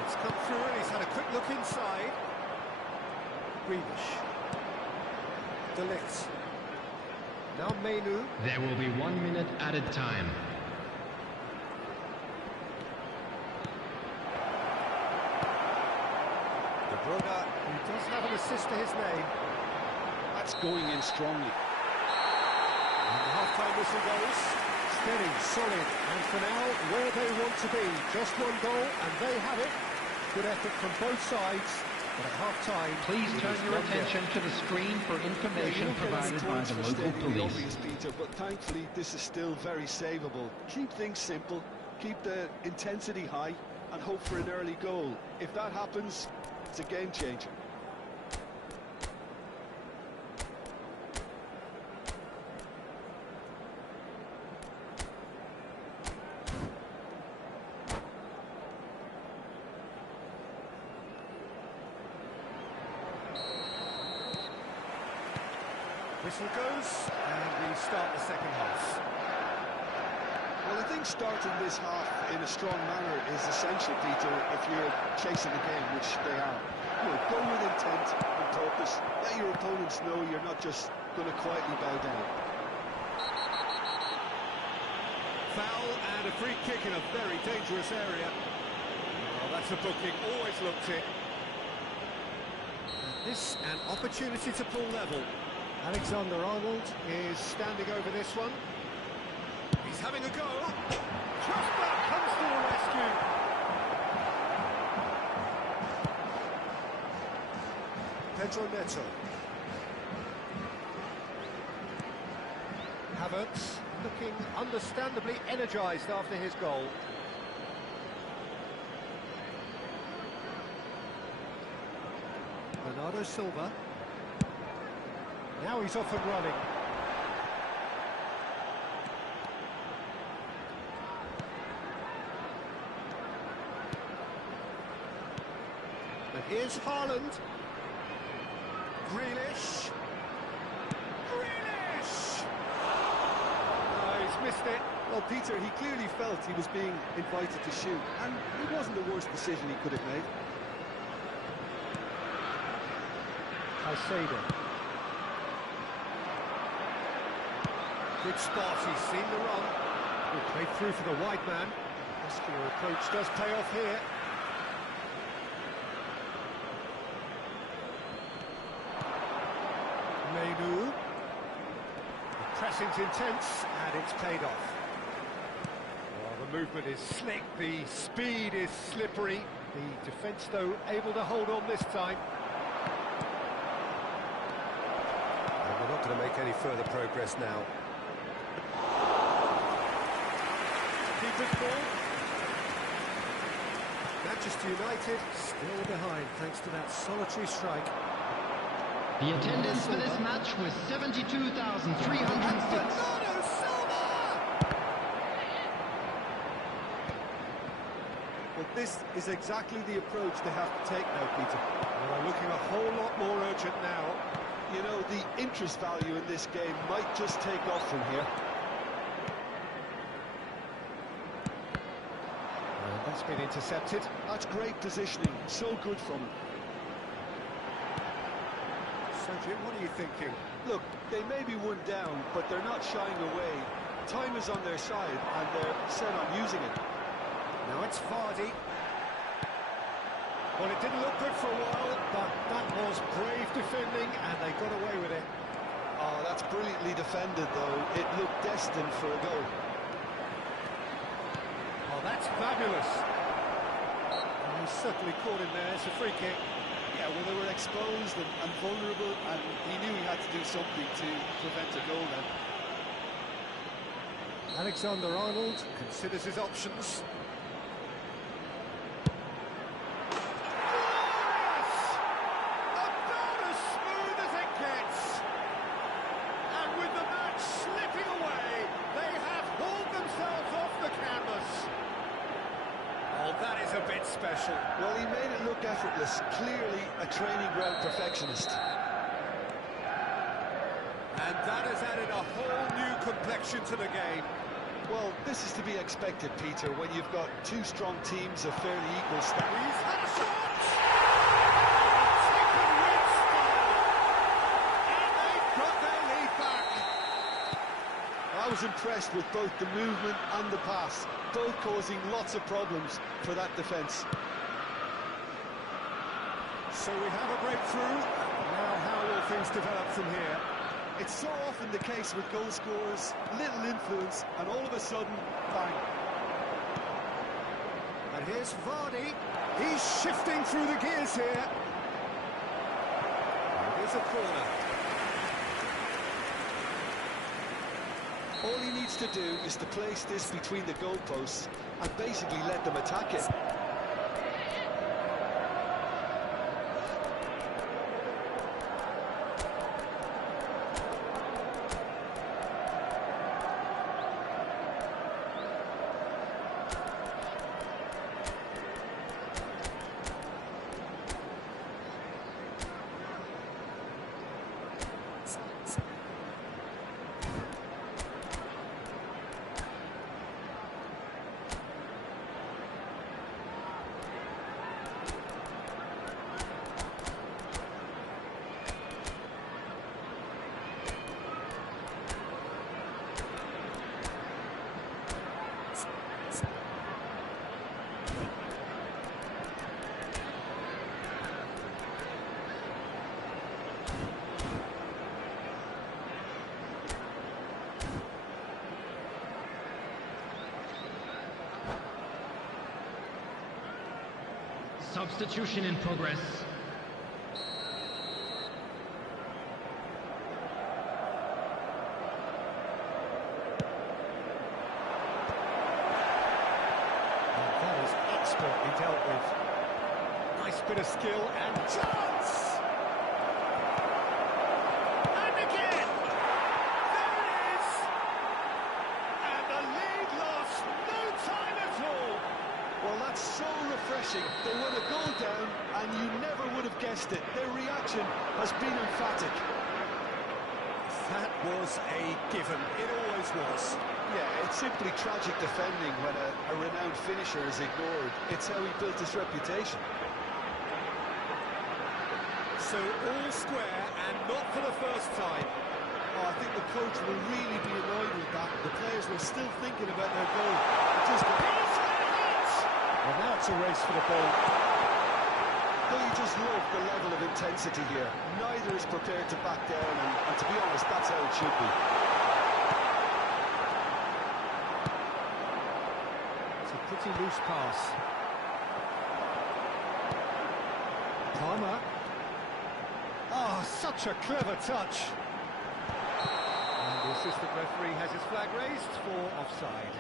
It's come through and he's had a quick look inside. Grealish. De Ligt. Now Menu. There will be 1 minute added time. De Bruyne, who does have an assist to his name. That's going in strongly. And the half-time whistle goes. Steady, solid, and for now, where they want to be. Just one goal, and they have it. Good effort from both sides, but at half-time... Please turn your attention to the screen for information provided by the local police. Obvious, Peter, but thankfully this is still very savable. Keep things simple, keep the intensity high, and hope for an early goal. If that happens, it's a game changer. Whistle goes, and we start the second half. Well, I think starting this half in a strong manner is essential, Peter, if you're chasing the game, which they are. You know, go with intent and purpose. Let your opponents know you're not just going to quietly bow down. Foul and a free kick in a very dangerous area. Well, that's a booking, always looked it. And this, an opportunity to pull level. Alexander-Arnold is standing over this one. He's having a go. Trustberg comes to the rescue. Pedro Neto. Havertz looking understandably energised after his goal. Bernardo Silva. Now he's off and running. And here's Haaland. Grealish. Grealish! Oh, he's missed it. Well, Peter, he clearly felt he was being invited to shoot, and it wasn't the worst decision he could have made. Caicedo. Good spot, he's seen the run. Good played through for the wide man. Muscular approach does pay off here. Menu. The pressing's intense, and it's paid off. Well, the movement is slick, the speed is slippery. The defence, though, able to hold on this time. And we're not going to make any further progress now. Keeper's ball. Manchester United still behind thanks to that solitary strike. The attendance for this match was 72,306. Bernardo Silva! Well, this is exactly the approach they have to take now, Peter. Well, they're looking a whole lot more urgent now. You know, the interest value in this game might just take off from here. That's been intercepted. That's great positioning, so good from him. So, Jim, what are you thinking? Look, they may be one down, but they're not shying away. Time is on their side, and they're set on using it. Now it's Vardy. Well, it didn't look good for a while, but that was brave defending, and they got away with it. Oh, that's brilliantly defended, though. It looked destined for a goal. Oh, that's fabulous. And he's certainly caught him there. It's a free kick. Yeah, well, they were exposed and vulnerable, and he knew he had to do something to prevent a goal then. Alexander-Arnold considers his options. Glorious! special. Well, he made it look effortless. Clearly a training ground perfectionist. And that has added a whole new complexion to the game. Well, this is to be expected, Peter, when you've got two strong teams of fairly equal stature. He's had a shot! Taken with style. And they've got their lead back. I was impressed with both the movement and the pass, both causing lots of problems for that defence. So we have a breakthrough. Now how will things develop from here? It's so often the case with goal scorers, little influence, and all of a sudden, bang. And here's Vardy. He's shifting through the gears here. Here's a corner. All he needs to do is to place this between the goalposts and basically let them attack it. Substitution in progress. And that is expertly dealt with. Nice bit of skill and chance! And again! There it is! And the lead lost no time at all! Well, that's so refreshing. They run a goal down, and you never would have guessed it. Their reaction has been emphatic. That was a given. It always was. Yeah, it's simply tragic defending when a renowned finisher is ignored. It's how he built his reputation. So all square, and not for the first time. Oh, I think the coach will really be annoyed with that. The players were still thinking about their goal. It just Well, now it's a race for the ball. Well, you just love the level of intensity here. Neither is prepared to back down, and to be honest, that's how it should be. It's a pretty loose pass. Palmer. Oh, such a clever touch. And the assistant referee has his flag raised for offside.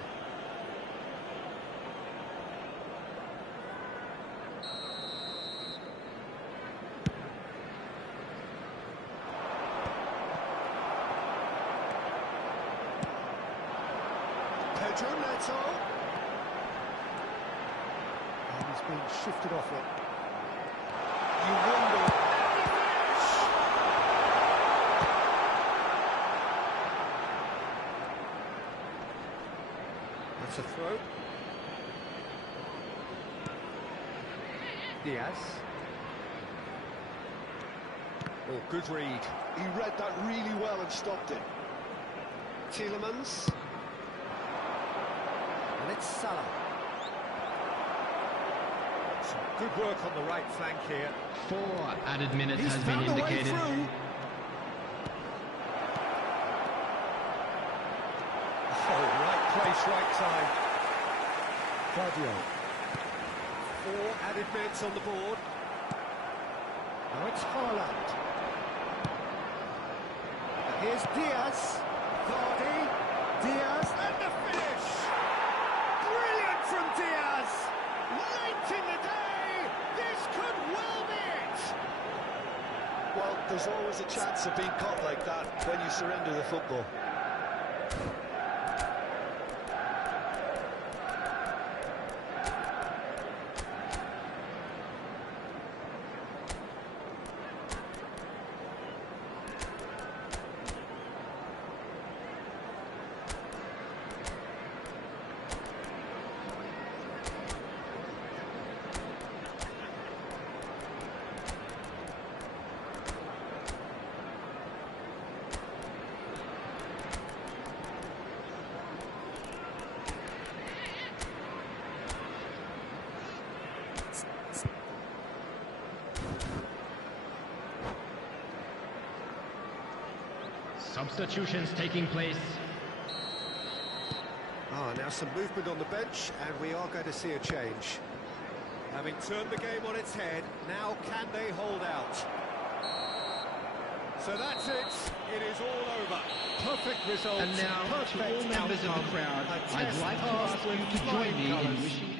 Pedro Neto. And he's being shifted off it. You wonder. That's a throw. Diaz. Oh, good read. He read that really well and stopped it. Tielemans. And it's Salah. Some good work on the right flank here. 4 added minutes He's has been found the way indicated. through. Oh, right place, right time. Guardiola. 4 added minutes on the board. Now it's Haaland. And here's Diaz. Vardy. Diaz. And the finish! Brilliant from Diaz! Late in the day! This could well be it! Well, there's always a chance of being caught like that when you surrender the football. Substitutions taking place. Now some movement on the bench, and we are going to see a change. Having turned the game on its head, now can they hold out? So that's it. It is all over. Perfect result. And now, to all members of the crowd, I'd like to ask you to join me in wishing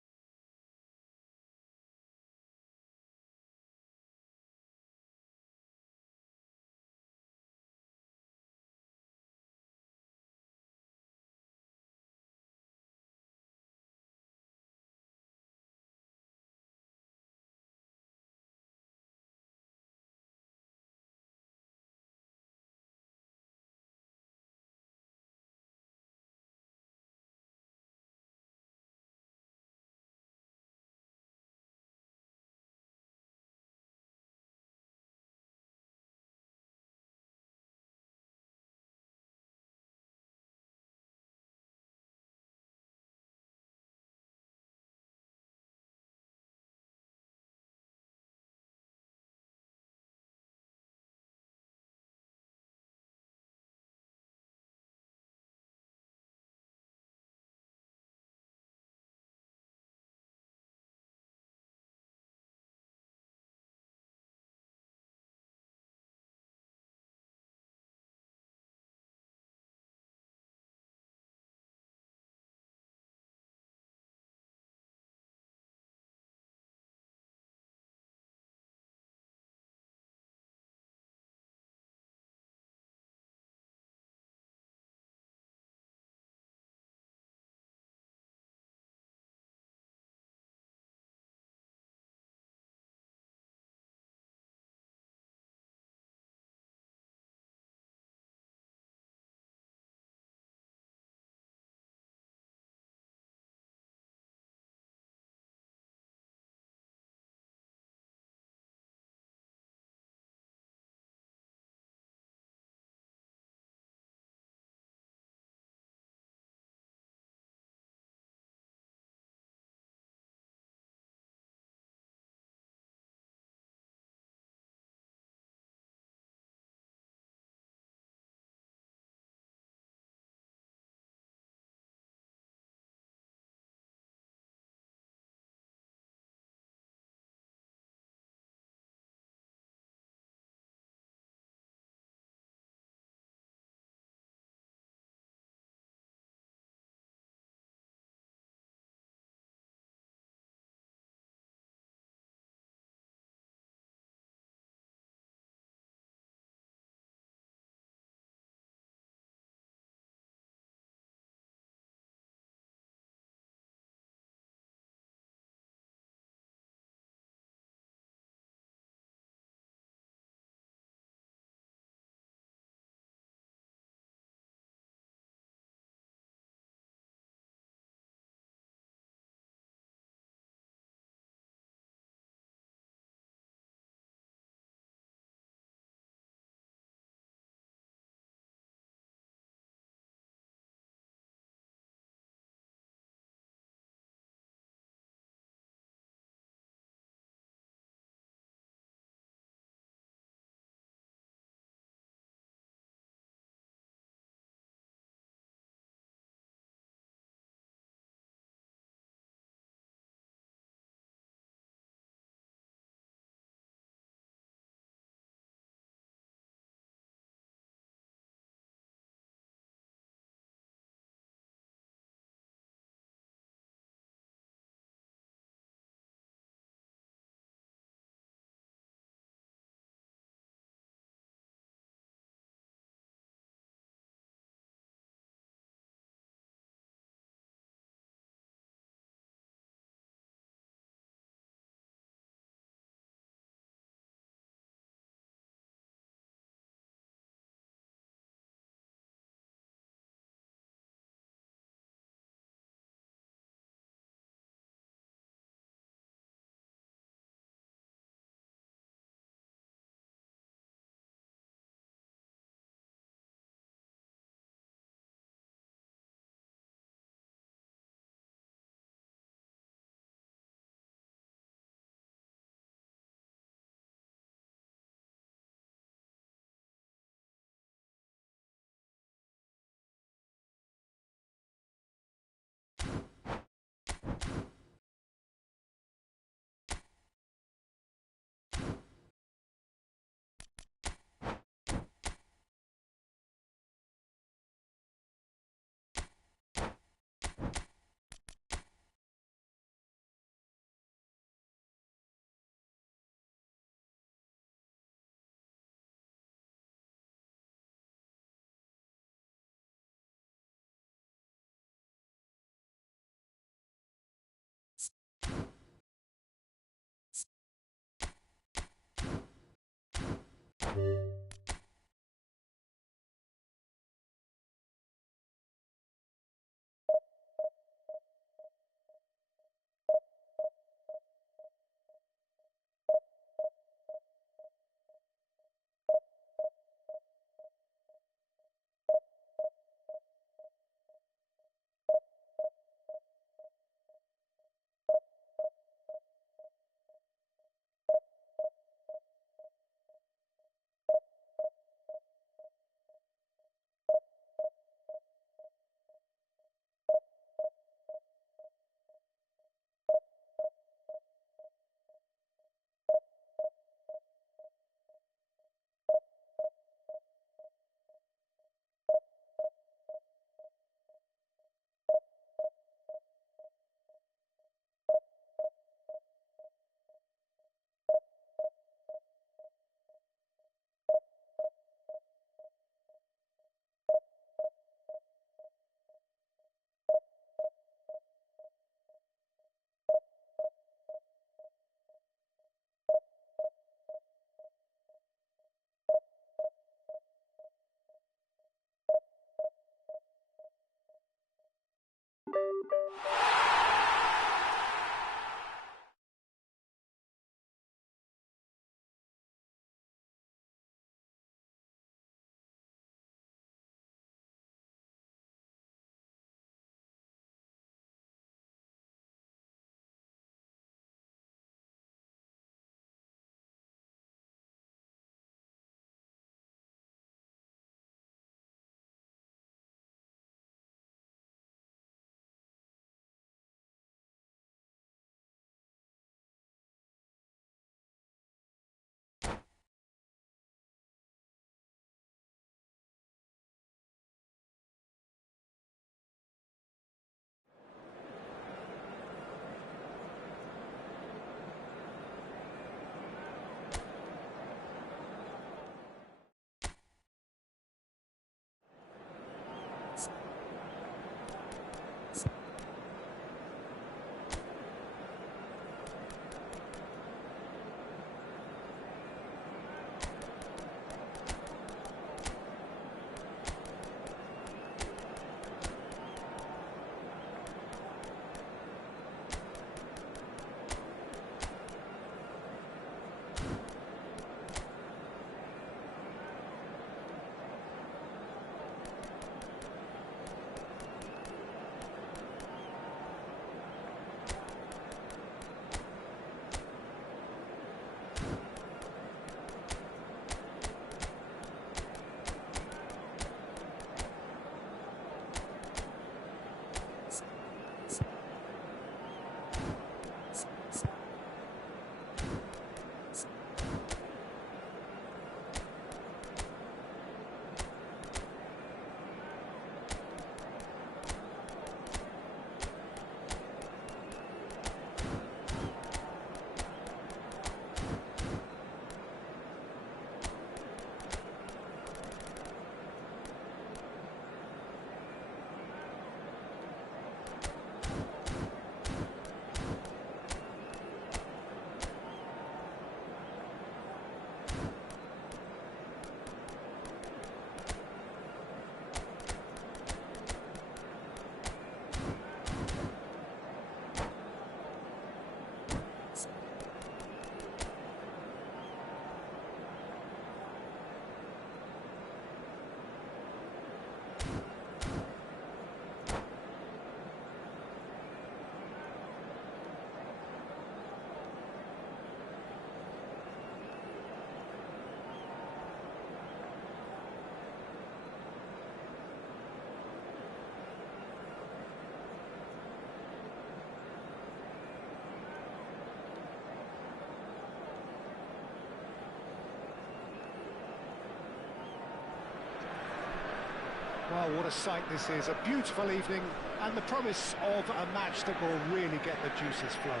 Well, what a sight this is. A beautiful evening and the promise of a match that will really get the juices flowing.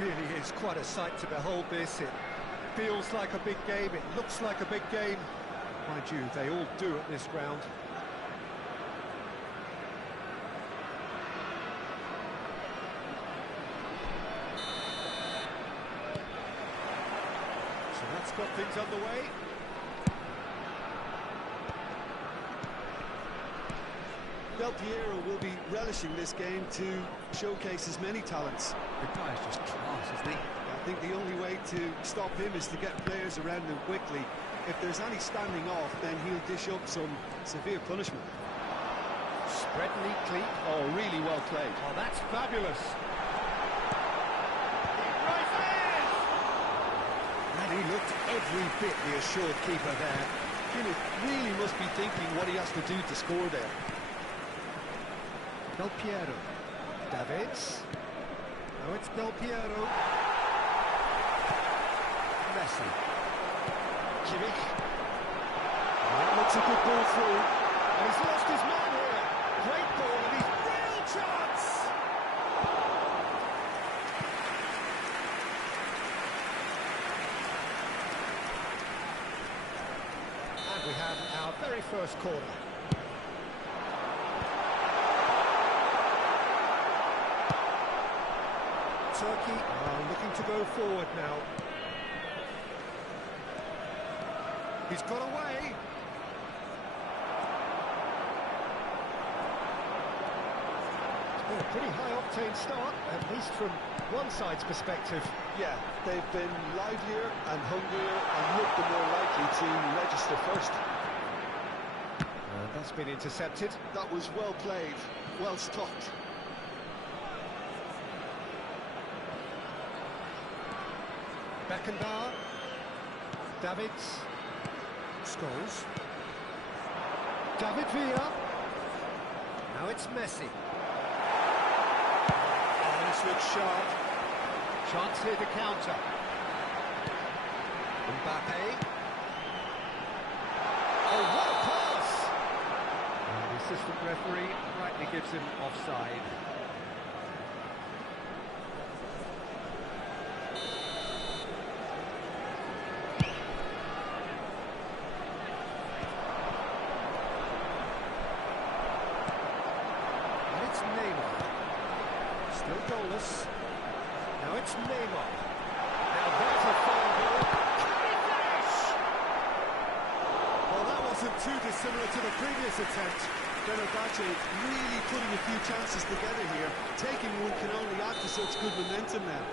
Really is quite a sight to behold this. It feels like a big game, it looks like a big game. Mind you, they all do at this ground. got things underway. Del Piero will be relishing this game to showcase his many talents. The guy is just class, isn't he? I think the only way to stop him is to get players around him quickly. If there's any standing off, then he'll dish up some severe punishment. Spread neatly. Oh, really well played. Oh, that's fabulous. He rises! And he looked every bit the assured keeper there. Kimmich really must be thinking what he has to do to score there. Del Piero. Davids. Now it's Del Piero. Messi. Kimmich. That looks a good ball through. And he's lost his man here. Great ball and he's real chance. And we have our very first corner. Turkey are looking to go forward now. He's got away. It's been a pretty high-octane start, at least from one side's perspective. Yeah, they've been livelier and hungrier and looked the more likely to register first. And that's been intercepted. That was well played, well stopped. Beckenbauer. Davids. Scholes. David Villa. Now it's Messi. Oh, this looks sharp. Chance here to counter. Mbappe. Oh, what a pass! And the assistant referee rightly gives him offside. Still goalless. Now it's Neymar. Now there's a fine goal. Can he finish? Well, that wasn't too dissimilar to the previous attempt. Fenerbahce really putting a few chances together here. Taking one can only add to such good momentum now.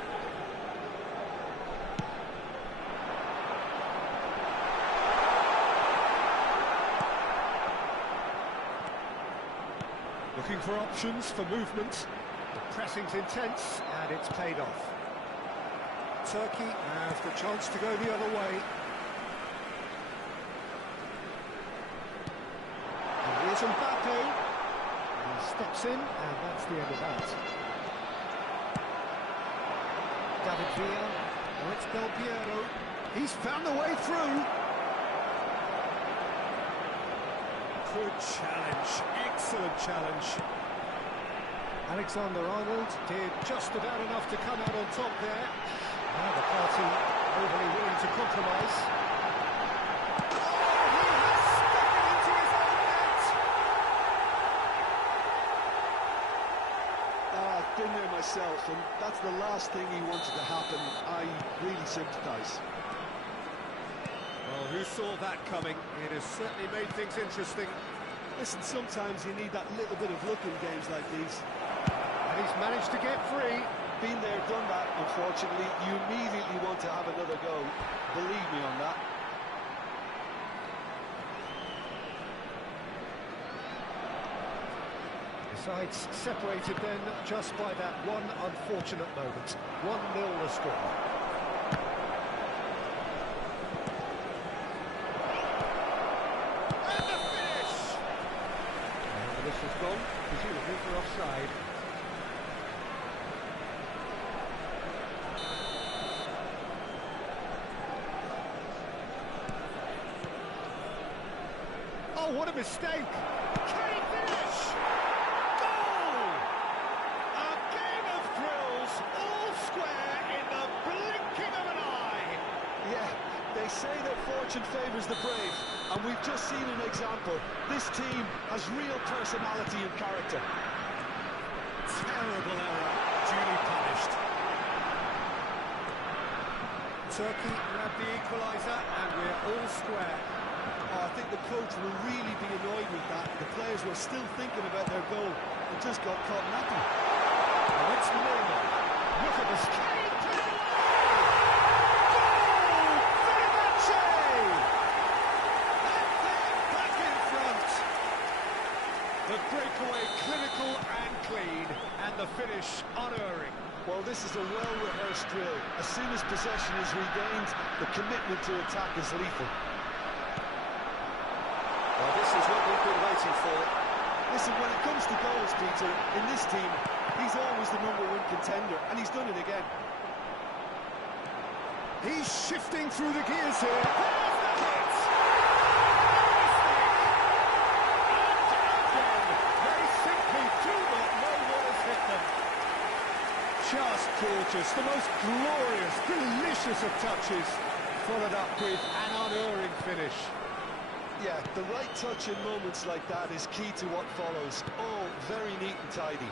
Looking for options for movement. The pressing's intense, and it's paid off. Turkey has the chance to go the other way. And here's Mbappe. He steps in, and that's the end of that. David Villa. Now it's Del Piero. He's found the way through. Good challenge, excellent challenge. Alexander-Arnold did just about enough to come out on top there. Now the party overly willing to compromise. Oh, he has stuck it into his own net! I've been there myself, and that's the last thing he wanted to happen. I really sympathise. Well, who saw that coming? It has certainly made things interesting. Listen, sometimes you need that little bit of luck in games like these. And he's managed to get free. Been there, done that, unfortunately. You immediately want to have another go. Believe me on that. The sides separated then just by that one unfortunate moment. 1-0 the score. Has gone, presumably for offside. Oh, what a mistake! Can he finish? Goal! A game of thrills, all square in the blinking of an eye. Yeah, they say that fortune favours the brave, and we've just seen an example. This team has real personality and character. Terrible error, duly punished. Turkey grabbed the equaliser, and we're all square. Oh, I think the coach will really be annoyed with that. The players were still thinking about their goal and just got caught napping. Now it's Neymar. Look at the skate. Goal! Fenerbahce! And they're back in front. The breakaway clinical and clean, and the finish unerring. Well, this is a well-rehearsed drill. As soon as possession is regained, the commitment to attack is lethal. Well, this is what we've been waiting for. Listen, when it comes to goals, Peter, in this team, he's always the #1 contender, and he's done it again. He's shifting through the gears here. There's the hit! And again, they simply do not know what has hit them. Just gorgeous, the most glorious, delicious of touches, followed up with an unerring finish. Yeah, the right touch in moments like that is key to what follows. All very neat and tidy.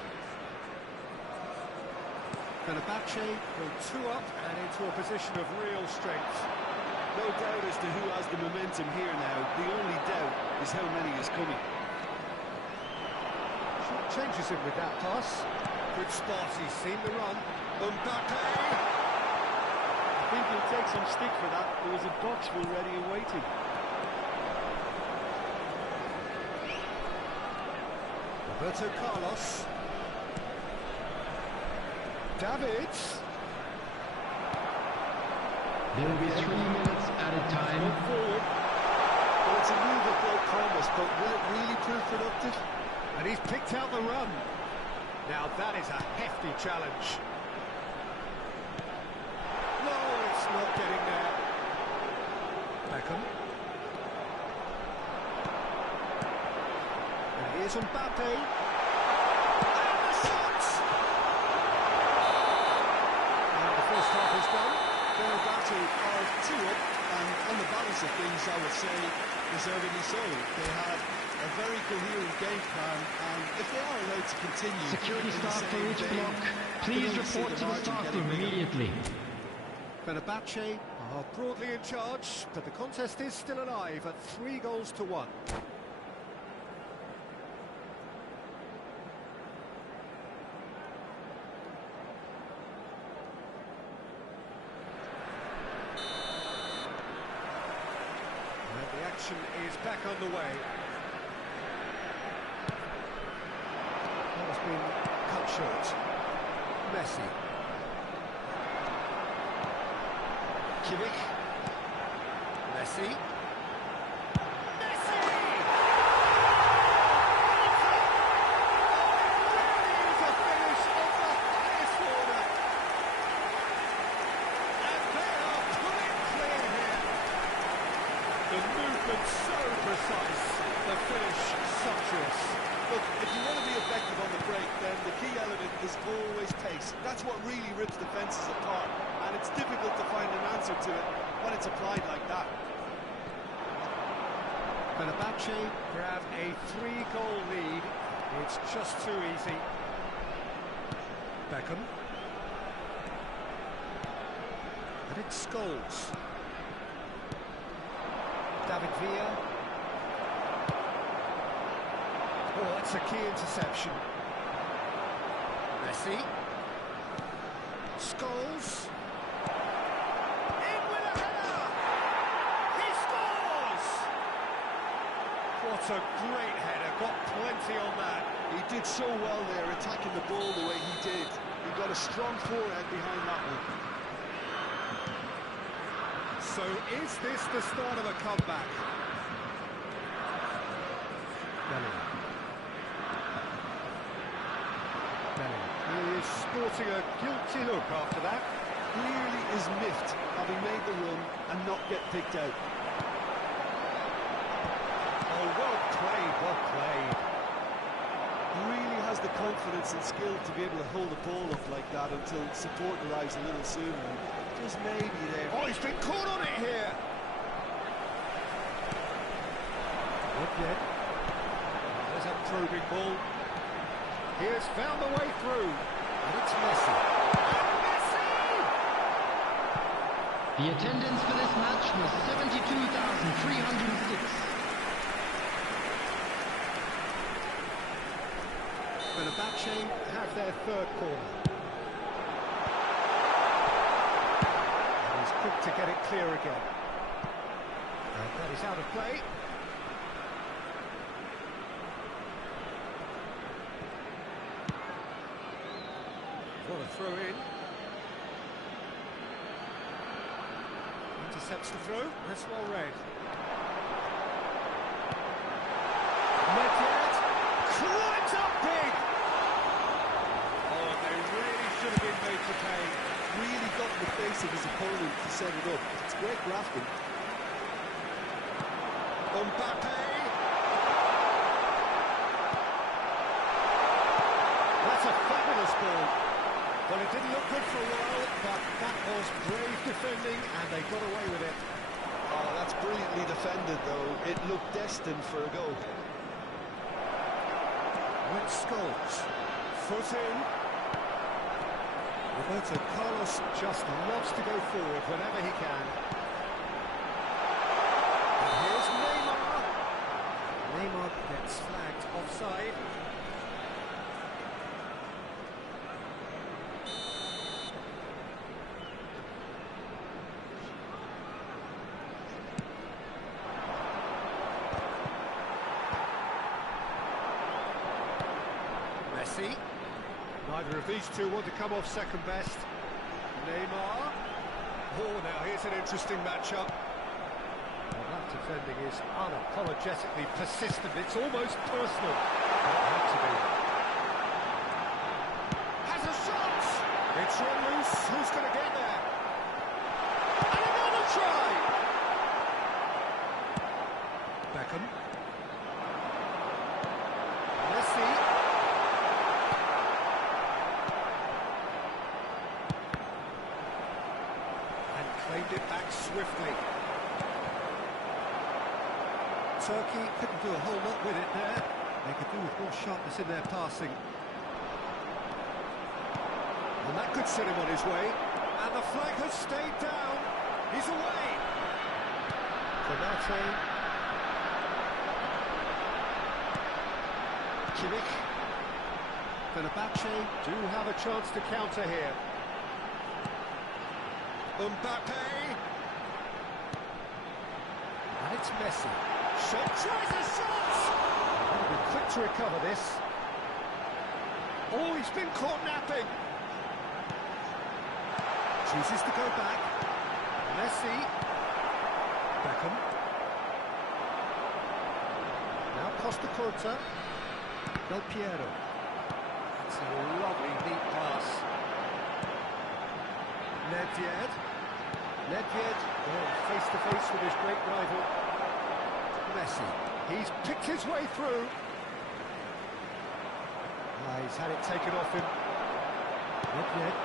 Fenerbahce go 2 up and into a position of real strength. No doubt as to who has the momentum here now. The only doubt is how many is coming. Short changes him with that pass. Good spot, he's seen the run. Mbappe! I think he'll take some stick for that. There was a box already and waiting. Roberto Carlos. Davids. There will be 3 minutes added time. Forward. Well, it's a move of great promise, but will it really prove productive? And he's picked out the run. Now that is a hefty challenge. No, it's not getting there. Beckham. And here's Mbappe. And the shot! And the first half is done. Fenerbahce are 2 up, and on the balance of things, I would say, deservedly so. They had a very coherent game plan, and if they are allowed to continue... Security in the staff for same each vein, block, I can please only see report the to the margin staff getting room bigger. immediately. Fenerbahce are broadly in charge, but the contest is still alive at 3-1. And the action is back underway. That has been cut short. Messi. Kimmich. Messi. Messi! It is a finish of the highest order. And they are pulling clear here. The movement so precise, the finish sumptuous. Look, if you want to be effective on the break, then the key element is always pace. That's what really rips defences apart, and it's difficult to find an answer to it when it's applied like that. Fenerbahce grab a 3-goal lead. It's just too easy. Beckham. And it's Scholes. David Villa. Oh, that's a key interception. Messi. Scholes. In with a header! He scores! What a great header, got plenty on that. He did so well there, attacking the ball the way he did. He got a strong forehand behind that one. So is this the start of a comeback? He is sporting a guilty look after that. Clearly is miffed, having made the run and not get picked out. Oh, well played, well played. He really has the confidence and skill to be able to hold the ball up like that until support arrives a little sooner. Just maybe there. Oh, he's been caught on it here. Not yet. There's a probing ball. He has found the way through. And it's Messi. And Messi! The attendance for this match was 72,306. Fenerbahce have their third corner. And he's quick to get it clear again. And that is out of play. What a throw in. Intercepts the throw. That's well read. Medved climbs up big. Oh, they really should have been made to pay. Really got in the face of his opponent to set it up. It's great grafting. Mbappe. That's a fabulous ball. Well, it didn't look good for a while, but that was brave defending, and they got away with it. Oh, that's brilliantly defended, though. It looked destined for a goal. With Scholes. Foot in. Roberto Carlos just loves to go forward whenever he can. And here's Neymar. Neymar gets flagged offside. Messi. Neither of these two want to come off second best. Neymar. Oh, now here's an interesting matchup. Well, that defending is unapologetically persistent. It's almost personal. But it had to be. Has a shot! It's run loose. Who's going to get there? And another try! Beckham. Messi. Claimed it back swiftly. Turkey couldn't do a whole lot with it there. They could do with more sharpness in their passing. And that could set him on his way. And the flag has stayed down. He's away. Konate. Kimmich. Fenerbahce do have a chance to counter here. Mbappe. And it's Messi. Shot, tries a shot! He's going to be quick to recover this. Oh, he's been caught napping. Chooses to go back. Messi. Beckham. Now Costa Curta. Del Piero. It's a lovely neat pass. Medved. Medved face-to-face with his great rival. Messi. He's picked his way through. He's had it taken off him. Medved.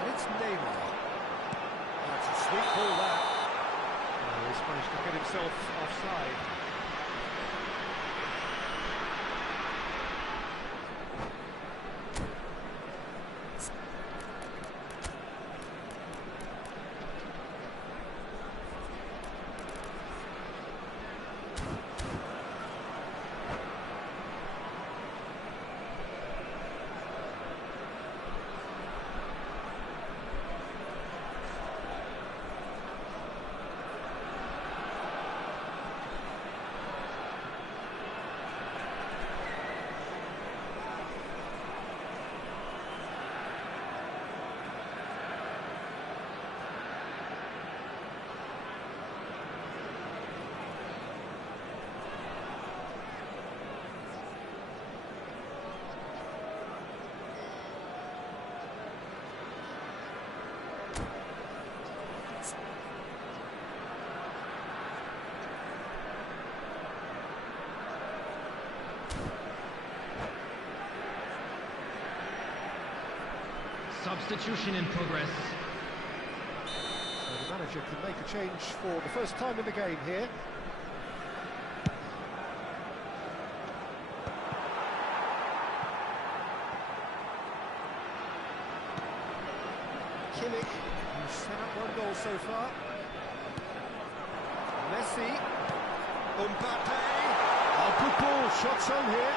And it's Neymar. That's a sweet ball, that. He's managed to get himself offside. Substitution in progress. So the manager can make a change for the first time in the game here. Kimmich, who's so Sent up one goal so far. Messi. Mbappe. Oh, good ball. Shots on here.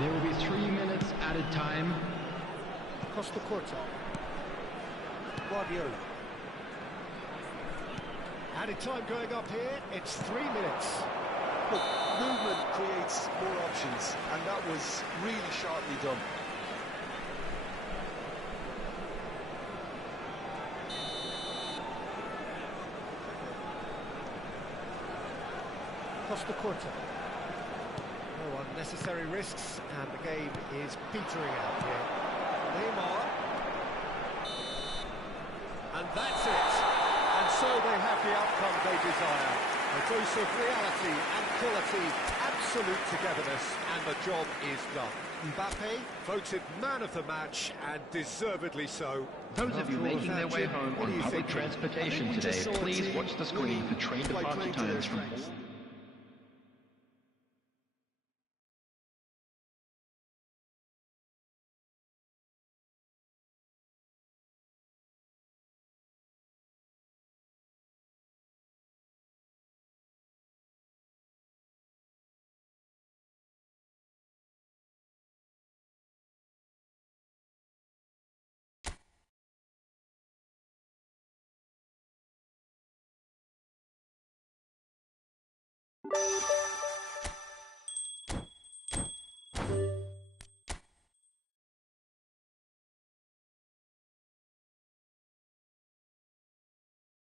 There will be 3 minutes added time. Costa Corta. Guardiola. Added time going up here. It's 3 minutes. Look, movement creates more options, and that was really sharply done. Costa Corta. No unnecessary risks, and the game is petering out here. Neymar. And that's it. And so they have the outcome they desire. A dose of reality and quality, absolute togetherness, and the job is done. Mbappe voted man of the match, and deservedly so. Those of you making their way home on public transportation today, please watch the screen for train departure times from all... You